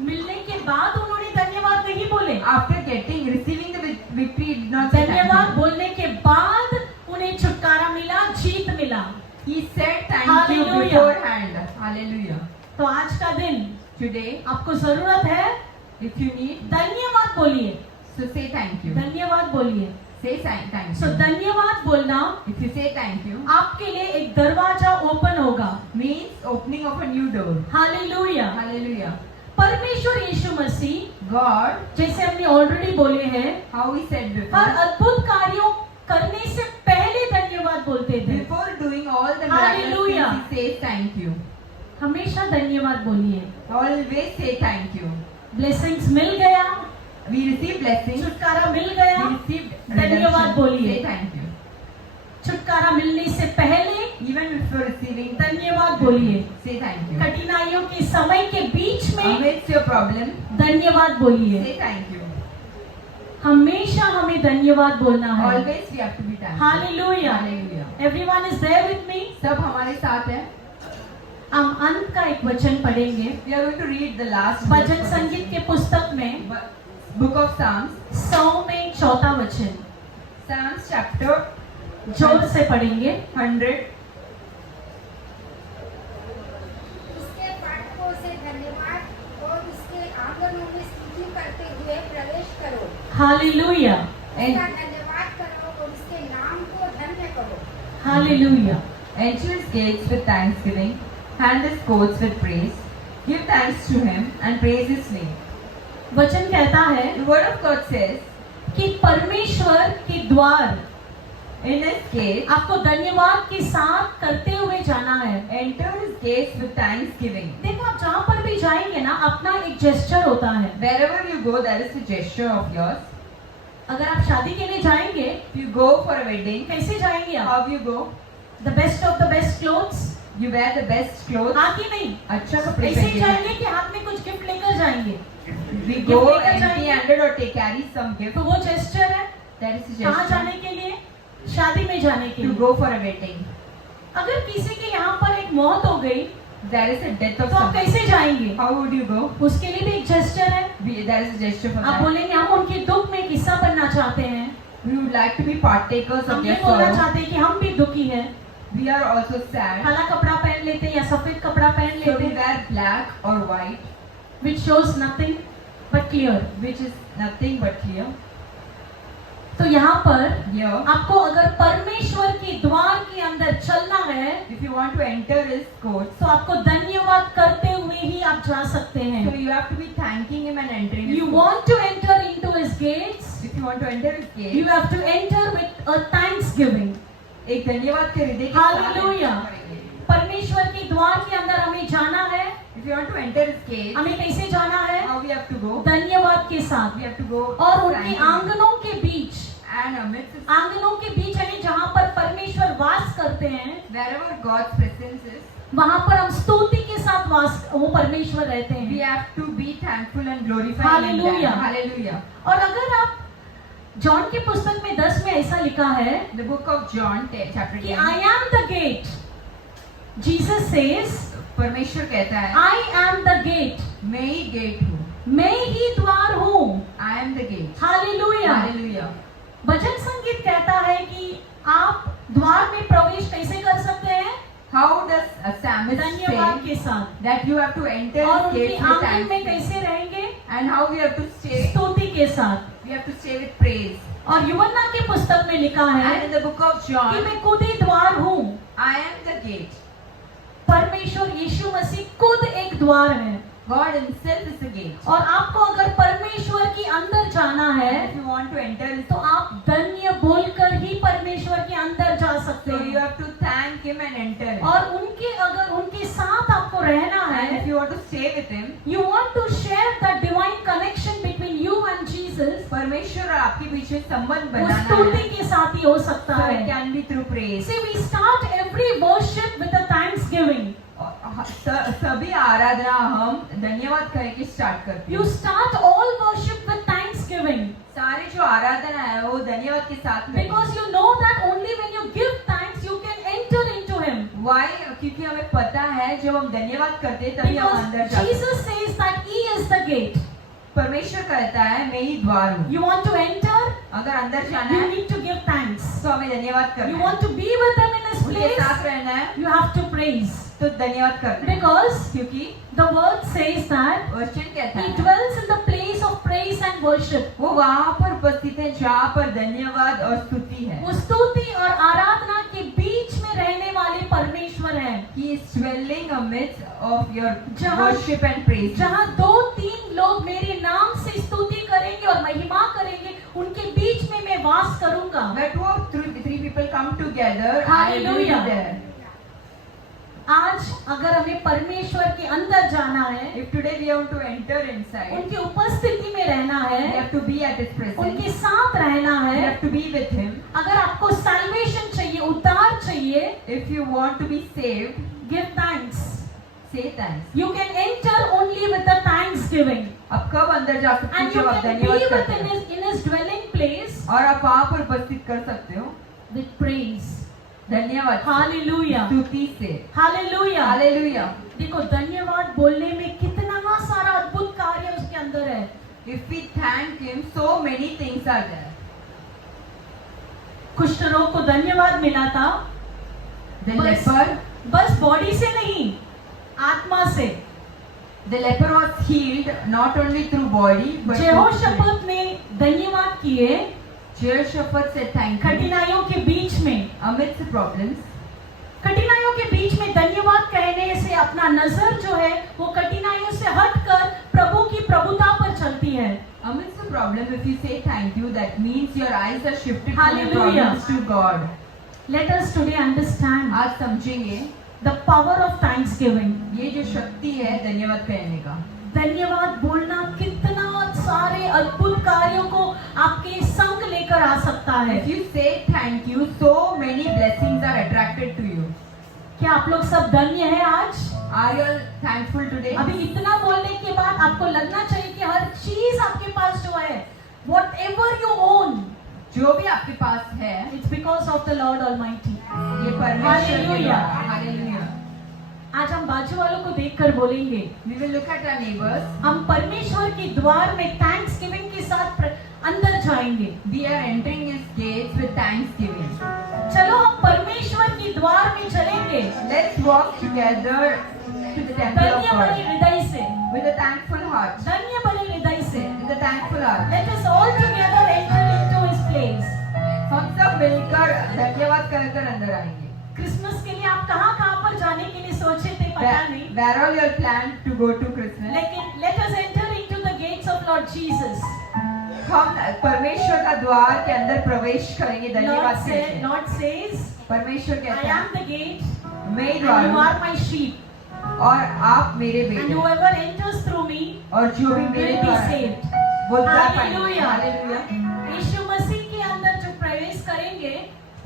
मिलने के बाद उन्होंने धन्यवाद नहीं बोले, After receiving the victory, he did not say धन्यवाद thank you. बोलने के बाद उन्हें छुटकारा मिला, जीत मिला। He said thank you Hallelujah. beforehand. Hallelujah. तो आज का दिन Today, आपको जरूरत है, if you need, धन्यवाद बोलिए, so say thank you. धन्यवाद बोलिए। Say thank so you. धन्यवाद बोलना If you say thank you, आपके लिए एक दरवाजा ओपन होगा। means opening of a new door. Hallelujah. Hallelujah. परमेश्वर यीशु मसीह, God, जैसे हमने ऑलरेडी बोले हैं, how we said her before, अद्भुत कार्यों करने से पहले धन्यवाद बोलते थे। before doing all the miraculous Hallelujah. things, he says thank you. हमेशा धन्यवाद बोलिए। Always say thank you. Blessings मिल गया, We receive blessings. छुटकारा मिल गया, We received धन्यवाद redemption. बोलिए। Say thank you. छुटकारा मिलने से पहले Even before receiving, धन्यवाद बोलिए। say thank you. कठिनाइयों के समय के बीच में Amidst your problem, धन्यवाद बोलिए। say thank you. हमेशा हमें धन्यवाद बोलना है। Always we have to be thankful. Hallelujah. Hallelujah. Everyone is there with me? सब हमारे साथ है. हम अंत का एक वचन पढ़ेंगे। We are going to read the last भजन संगीत के पुस्तक में book of Psalms. 100 में 4था वचन Psalms chapter जोर से पढ़ेंगे। 100. उसके फाटकों से धन्यवाद और उसके आंगनों में स्तुति करते हुए प्रवेश करो। हालेलुया। उसका धन्यवाद करो और उसके नाम को धन्य करो। Hallelujah. Enter his gates with thanksgiving, and his courts with praise. Give thanks to him and praise his name. वचन कहता है The word of God says, कि परमेश्वर के द्वार in his gates, आपको धन्यवाद के साथ करते हुए जाना है। enter his gates with thanksgiving. देखो आप जहाँ पर भी जाएंगे ना, अपना एक जेस्चर होता है। Wherever you go, there is a gesture of yours. अगर आप शादी के लिए जाएंगे, If you go for a wedding, कैसे जाएंगे आप? how you go? The best of the best clothes, You wear the best clothes. हाँ कि नहीं? अच्छा कपड़े ऐसे पहन जाएंगे कि हाथ में कुछ गिफ्ट लेकर जाएंगे, We Gift go लेकर empty जाएंगे। handed or carry some gift. तो वो जेस्चर है। That is a कहाँ gesture. जाने के लिए? शादी में जाने के to लिए। go for a wedding. अगर किसी के यहाँ पर एक मौत हो गई There is a death of तो आप someone. कैसे जाएंगे? How would you go? उसके लिए भी एक जेस्चर है। There is a gesture for आप that. बोलेंगे हम उनके दुख में एक हिस्सा बनना चाहते हैं, We would like to be partakers हम of ये their बोलना sorrow. चाहते हैं कि हम भी दुखी हैं। We are also sad. काला कपड़ा पहन लेते हैं या सफेद कपड़ा पहन So लेते we हैं, wear black or white, which shows nothing but clear। which is nothing but clear. तो यहाँ पर Here, आपको अगर परमेश्वर के द्वार के अंदर चलना है if you want to enter his court, तो आपको धन्यवाद करते हुए ही आप जा सकते so हैं। you have to be thanking him and entering his You court. want to enter into his gates, If you want to enter his gate, you have to enter with a thanksgiving। एक धन्यवाद के हृदय के साथ Hallelujah। enter करेंगे. परमेश्वर के द्वार के अंदर हमें जाना है। If you want to enter his gate, हमें कैसे जाना है? how we have to go? धन्यवाद के साथ। We have to go और उनके thanking him. आंगनों के बीच, And amidst his, आंगनों के बीच यानी जहाँ पर परमेश्वर वास करते हैं, wherever God's presence is, वहाँ पर हम स्तुति के साथ वास वो परमेश्वर रहते we हैं। have to be thankful and glorify Hallelujah। him. Hallelujah. और अगर आप जॉन की पुस्तक में 10 में ऐसा लिखा है The book of John, chapter कि 10. I am the gate। Jesus says, परमेश्वर कहता है, I am the gate। मैं ही गेट हूँ. मैं ही द्वार हूँ। I am the gate. Hallelujah. Hallelujah. भजन संगीत कहता है कि आप द्वार में प्रवेश कैसे कर सकते हैं? How does a psalmist धन्यवाद say के साथ। that you have to enter और his उनके gates with आंगन में thanksgiving? कैसे रहेंगे? And how we have to stay? स्तुति के साथ। We have to stay with praise. और यूहन्ना की पुस्तक में लिखा है And in the book of कि John, मैं खुद ही द्वार हूँ। I am the gate. परमेश्वर यीशु मसीह खुद एक द्वार है। God himself is the gate. और आपको अगर परमेश्वर के अंदर जाना है If you want to enter his, तो आप धन्य बोलकर ही परमेश्वर के अंदर जा सकते so you हैं। have to thank him and enter him. और उनके अगर उनके साथ आपको रहना And if है, you want to stay with him, you want to share the divine connection between you and Jesus, परमेश्वर और आपके बीच में संबंध वो बनाना स्तुति है. के साथ ही हो सकता So it है। can be through praise. See, we start every worship with a thanksgiving. सभी आराधना हम धन्यवाद कह के स्टार्ट करते You हैं. start all worship with thanksgiving सारे जो आराधना है वो धन्यवाद के साथ में. because you know that only when you give thanks you can enter into Him. Why? क्योंकि हमें पता है जब हम धन्यवाद करते हैं तभी हम अंदर Because जाते हैं. Jesus says that He is the gate. परमेश्वर कहता है मैं ही द्वार हूँ. You want to enter? अगर अंदर जाना You है need to give thanks. तो हमें धन्यवाद करना You है. want to be with Him in His उनके place? साथ रहना है You have to praise. तो धन्यवाद करना है. Because क्योंकि the word says that वचन कहता He है dwells in the place of praise and worship. वो वहाँ पर उपस्थित है जहाँ पर धन्यवाद और स्तुति है. वो स्तुति और आराधना के बीच में रहने वाले परमेश्वर हैं। He is dwelling amidst of your जहाँ- worship and praise. जहाँ 2-3 लोग मेरे नाम से स्तुति करेंगे और महिमा करेंगे, उनके बीच में मैं वास करूंगा। Where two or three people come together, I will be Hallelujah. there. आज अगर हमें परमेश्वर के अंदर जाना है, If today we want to enter inside, उनकी उपस्थिति में रहना we है, have to be at His presence. उनके साथ रहना We है। have to be with Him. अगर आपको salvation चाहिए, उद्धार चाहिए, If you want to be saved, give thanks. say thanks. You can enter only with the thanksgiving, आप कब अंदर जा सकते हैं and you जब आप can be धन्यवाद करते within हैं in His dwelling place और आप वहाँ पर उपस्थित कर सकते हो with praise. धन्यवाद Hallelujah. स्तुति से. Hallelujah. Hallelujah. देखो धन्यवाद बोलने में कितना सारा अद्भुत कार्य उसके अंदर है। If we thank Him, so many things are there. कुष्ठ रोग को धन्यवाद मिला था The बस- leper, बस बॉडी से नहीं, आत्मा से। the leper was healed not only through body but through spirit. जेहोशापात ने धन्यवाद किए Jehoshaphat said thank you कठिनाइयों के बीच में। amidst the problems. कठिनाइयों के बीच में धन्यवाद कहने से अपना नजर जो है वो कठिनाइयों से हटकर प्रभु की प्रभुता पर चलती है। Amidst the problem, if you say thank you, that means your eyes are shifted from the Hallelujah. problems to God. Let us today understand आज समझेंगे the power of thanksgiving. ये जो शक्ति है धन्यवाद कहने का. धन्यवाद बोलना कितना सारे अद्भुत कार्यों को आपके संग लेकर आ सकता है। If you say thank you, so many blessings are attracted to you. क्या आप लोग सब धन्य हैं आज? Are you all thankful today? अभी इतना बोलने के बाद आपको लगना चाहिए कि हर चीज आपके पास जो है, whatever you own, जो भी आपके पास है it's because of the Lord Almighty. ये परमेश्वर के Hallelujah. द्वारा। हालेलुया। आज हम बाजू वालों को देखकर बोलेंगे, We will look at our neighbors. हम परमेश्वर के द्वार में थैंक्स गिविंग के साथ अंदर जाएंगे। We are entering his gates with thanksgiving. चलो हम परमेश्वर के द्वार में चलेंगे Let's walk together to the temple of धन्य भरे God हृदय से, with a thankful heart. धन्य भरे हृदय से। With a thankful heart. Let us all together enter into his place. हम सब मिलकर धन्यवाद कर अंदर आएंगे। क्रिसमस के लिए आप कहाँ पर जाने के लिए सोचे थे पता नहीं, Where all your plan to go to Christmas? लेकिन let us enter into the gates of Lord Jesus. हम परमेश्वर का द्वार के अंदर प्रवेश करेंगे धन्यवाद से। Lord says, परमेश्वर I कहता am है the gate मैं and द्वार you हूँ are my sheep, और आप मेरे and बेटे whoever enters through me और जो भी मेरे will be द्वारा saved. वो द्वार पाएंगे। Hallelujah. हालेलुया। यीशु मसीह के अंदर जो प्रवेश करेंगे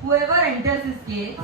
Whoever enters his gate,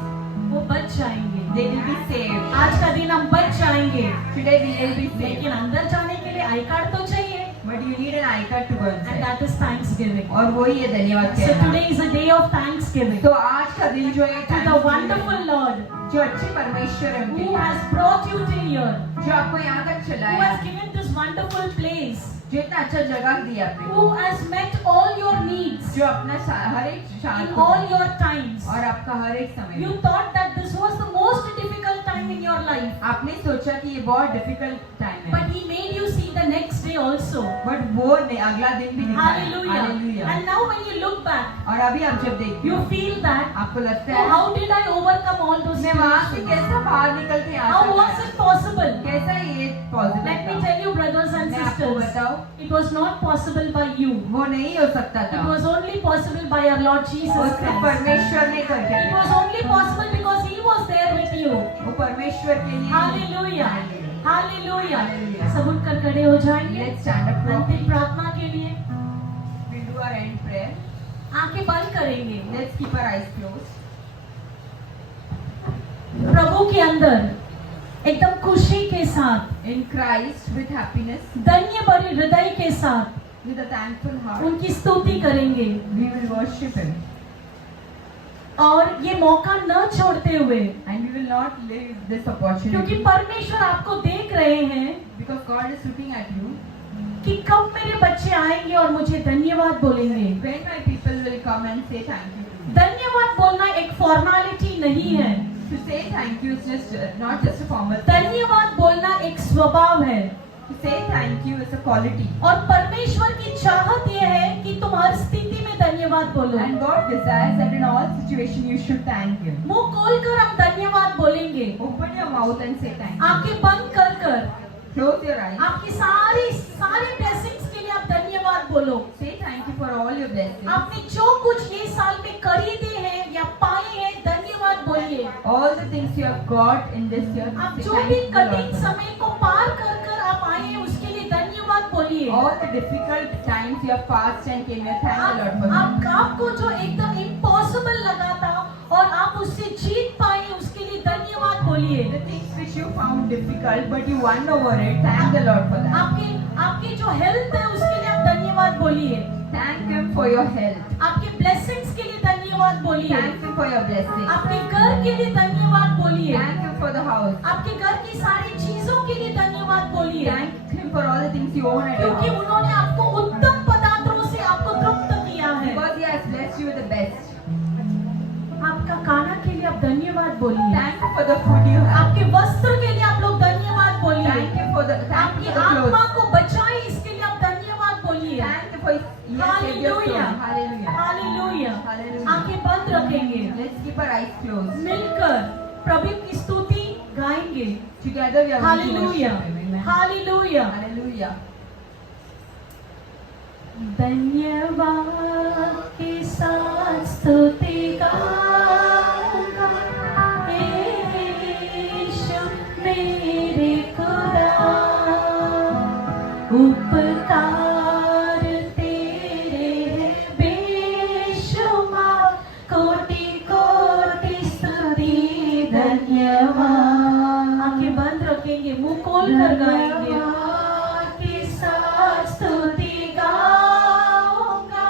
वो बच जाएंगे। they will be saved. आज का दिन हम बच जाएंगे, Today we will be saved. लेकिन अंदर जाने के लिए आई कार्ड तो चाहिए, But you need an eye card to go and inside. that is Thanksgiving. और वही ये धन्यवाद So कहना। today is a day of Thanksgiving तो आज का दिन जो है to the Thanksgiving, wonderful Lord जो अच्छे परमेश्वर है उनके who लिए, has brought you till here, जो आपको यहाँ तक who चलाया, has given this wonderful place, जो इतना अच्छा जगह दिया आपने, who has met all your needs जो अपना हर एक शान in को all your times. और आपका हर एक समय You में। thought that this was the most difficult time in your life, आपने सोचा कि ये बहुत डिफिकल्ट टाइम है, but He made you see the next day also. But वो अगला दिन भी दिखाया। Hallelujah. Hallelujah. And now when you look back, और अभी आप जब देखते you हो, feel that, आपको लगता oh, है how did I overcome all those मैं वहाँ से situations? कैसे बाहर निकल के आ How सकता was it possible? कैसा ये possible Let me tell you, brothers and मैं आपको sisters, बताऊं, it was not possible by you. वो नहीं हो सकता था, It was only possible by our Lord वो Jesus सिर्फ Christ. परमेश्वर ने करके It was only possible because He was there with you. वो परमेश्वर के लिए। Hallelujah. Hallelujah. सब उठकर खड़े हो जाएंगे Let's stand up for अंतिम प्रार्थना के लिए। we do our end prayer. आंखें बंद करेंगे। Let's keep our eyes closed. प्रभु के अंदर एकदम खुशी के साथ, In Christ with happiness, धन्य भरे हृदय के साथ with a thankful heart, उनकी स्तुति करेंगे we will worship Him और ये मौका न छोड़ते हुए, and we will not leave this क्योंकि opportunity परमेश्वर आपको देख रहे हैं because God is looking at you. कि कब मेरे बच्चे आएंगे और मुझे धन्यवाद बोलेंगे। When my people will come and say thank you to me. धन्यवाद बोलना एक फॉर्मेलिटी नहीं है, To say thank you is just not just a formal thing. धन्यवाद बोलना एक स्वभाव है। To say thank you is a quality. और परमेश्वर की चाहत ये है कि तुम हर स्थिति में धन्यवाद बोलो। And God desires that in all situations you should thank Him. मुंह खोलकर हम धन्यवाद बोलेंगे, Open your mouth and say thank you. आंखें बंद कर कर Close your eyes. आपकी सारी ब्लेसिंग्स के लिए आप धन्यवाद बोलो। Say thank you for all your blessings. आपने जो कुछ ये साल में खरीदे हैं या पाए हैं, धन्यवाद बोलिए। All the things you have got in this year. आप say जो thank भी you to the कठिन Lord. समय को पार कर कर आप आए हैं, उसके लिए धन्यवाद बोलिए। All the difficult times you have passed and came here, thank the Lord for them. आपको जो एकदम इम्पॉसिबल लगा था और आप उससे जीत पाए, उसके लिए धन्यवाद बोलिए। The things which you found difficult but you won over it, thank the Lord for that. आपकी जो हेल्थ है उसके लिए आप धन्यवाद बोलिए। Thank Him for your health. आपके ब्लेसिंग्स के लिए धन्यवाद बोलिए। Thank Him for your blessings. आपके घर के लिए धन्यवाद बोलिए। Thank Him for the house. आपके घर की सारी चीजों के लिए धन्यवाद बोलिए, Thank Him for all the things you own at your क्योंकि house. उन्होंने आपको उत्तम पदार्थों से आपको तृप्त किया है। Because He has blessed you with the best. आपका खाना के लिए आप धन्यवाद बोलिए। Thank you for the food you have. आपके वस्त्र के लिए आप लोग धन्यवाद बोलिए। Thank you for the आपकी clothes. आत्मा को बचाए, इसके लिए आप धन्यवाद बोलिए। Thank you for you have saved your soul. Hallelujah, Hallelujah. Hallelujah. Hallelujah. आंखें बंद रखेंगे, Let's keep our eyes closed. मिलकर प्रभु की स्तुति गाएंगे। Together we are going to hallelujah, worship Him. Amen. Hallelujah. Hallelujah. धन्यवाद के साथ स्तुति गाऊंगा, यीशु मेरे खुदा, उपकार तेरे हैं बेशुमार, कोटि कोटि स्तुति धन्यवाद। आंखें बंद रखेंगे, मुंह खोल कर गाएंगे। के साथ स्तुति गाऊंगा,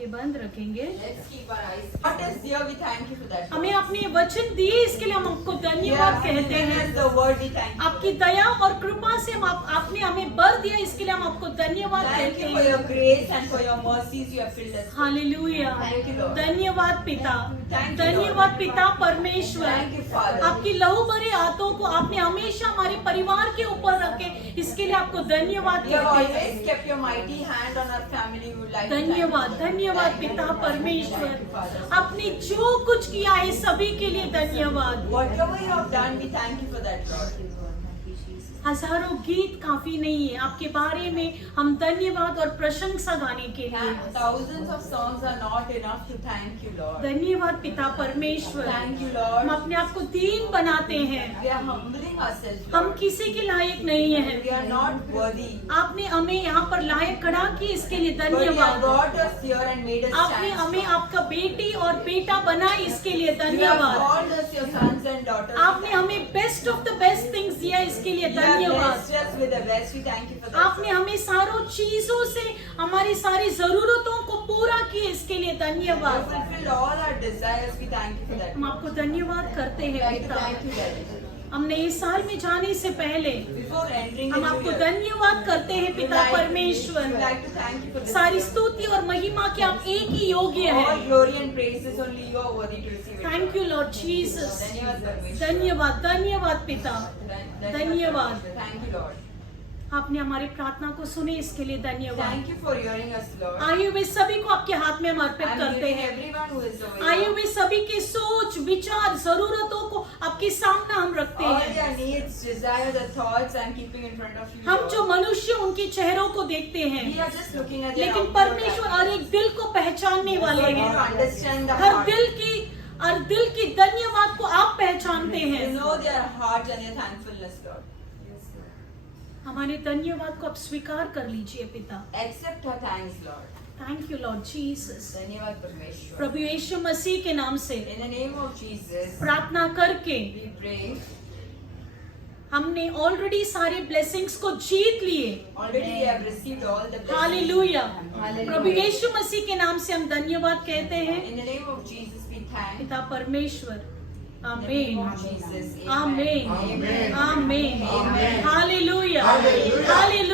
आंखें बंद रखेंगे। Let's keep our eyes. What is dear, we thank you for that. हमें अपने वचन दिए इसके लिए हम आपको धन्यवाद कहते हैं। The word we thank you. आपकी दया और कृपा से हम आपने हमें बर दिया इसके लिए हम आपको धन्यवाद Thank कहते you for हैं। your grace and for your mercies you have filled us. Hallelujah. Thank you, Lord. धन्यवाद पिता, Thank you, धन्यवाद Lord. पिता परमेश्वर। Thank you, Father. आपकी लहू भरे हाथों को आपने हमेशा हमारे परिवार के ऊपर रखे, इसके लिए आपको धन्यवाद You have कहते हैं। always kept your mighty hand on our family. We would like to thank you. धन्यवाद, धन्यवाद Thank you, पिता Lord. परमेश्वर। Thank you, Father. आपने जो कुछ किया है सभी के लिए धन्यवाद। Whatever you have done, we thank you for that, Lord. हजारों गीत काफी नहीं है आपके बारे में हम धन्यवाद और प्रशंसा गाने के लिए। Thousands of songs are not enough to thank you, Lord. धन्यवाद पिता परमेश्वर। Thank you, Lord. हम अपने आप को दीन बनाते हैं, We are humbling ourselves, हम Lord. किसी के लायक नहीं है। We are not worthy. आपने हमें यहाँ पर लायक खड़ा किया इसके लिए But you have धन्यवाद। brought us here and made us आपने stand हमें strong. आपका बेटी और बेटा बनाए इसके लिए You have धन्यवाद। called us your sons and daughters. आपने हमें best of the best things दिया इसके लिए You have धन्यवाद। blessed us with the best. We thank you for that. आपने हमें सारों चीजों से हमारी सारी जरूरतों को पूरा किया इसके लिए You have धन्यवाद। fulfilled all our desires. We thank you for that. हम आपको धन्यवाद करते We हैं like to पिता। thank you, Daddy. हमने इस साल में जाने से पहले Before entering हम the new आपको year, धन्यवाद करते हैं we पिता like to परमेश्वर। thank you for this. सारी स्तुति और महिमा के आप एक ही योग्य All है। glory and praises only you are worthy to receive it. Thank you Lord Jesus. धन्यवाद परमेश्वर। धन्यवाद, धन्यवाद पिता। धन्यवाद। Thank you, Lord. आपने हमारी प्रार्थना को सुने इसके लिए धन्यवाद। Thank you for hearing us, Lord. आए हुए सभी को आपके हाथ में हम अर्पित I'm करते giving हैं। everyone who is away. आए हुए सभी के सोच, विचार, जरूरतों को आपके सामने हम रखते All हैं। their needs, desires, and thoughts I'm keeping in front of you. हम Lord. जो मनुष्य उनके चेहरों को देखते We हैं, are just looking at their लेकिन outward परमेश्वर हर actions. एक दिल को पहचानने वाले For you हैं। to understand the her heart. दिल की धन्यवाद को आप पहचानते You हैं। know their hearts and their thankfulness, Lord. हमारे धन्यवाद को आप स्वीकार कर लीजिए पिता। Accept our thanks, Lord. Thank you Lord Jesus. धन्यवाद परमेश्वर। प्रभु यीशु मसीह के नाम से In the name of Jesus, प्रार्थना करके we pray. हमने ऑलरेडी सारे ब्लेसिंग्स को जीत लिए। Already we have received all the blessings. Hallelujah. Hallelujah. प्रभु यीशु मसीह के नाम से हम धन्यवाद कहते हैं In the name of Jesus, we thank. पिता परमेश्वर। In the name आमीन, of Jesus, आमीन, Amen. आमीन, Amen. Hallelujah, hallelujah. हालेलुया।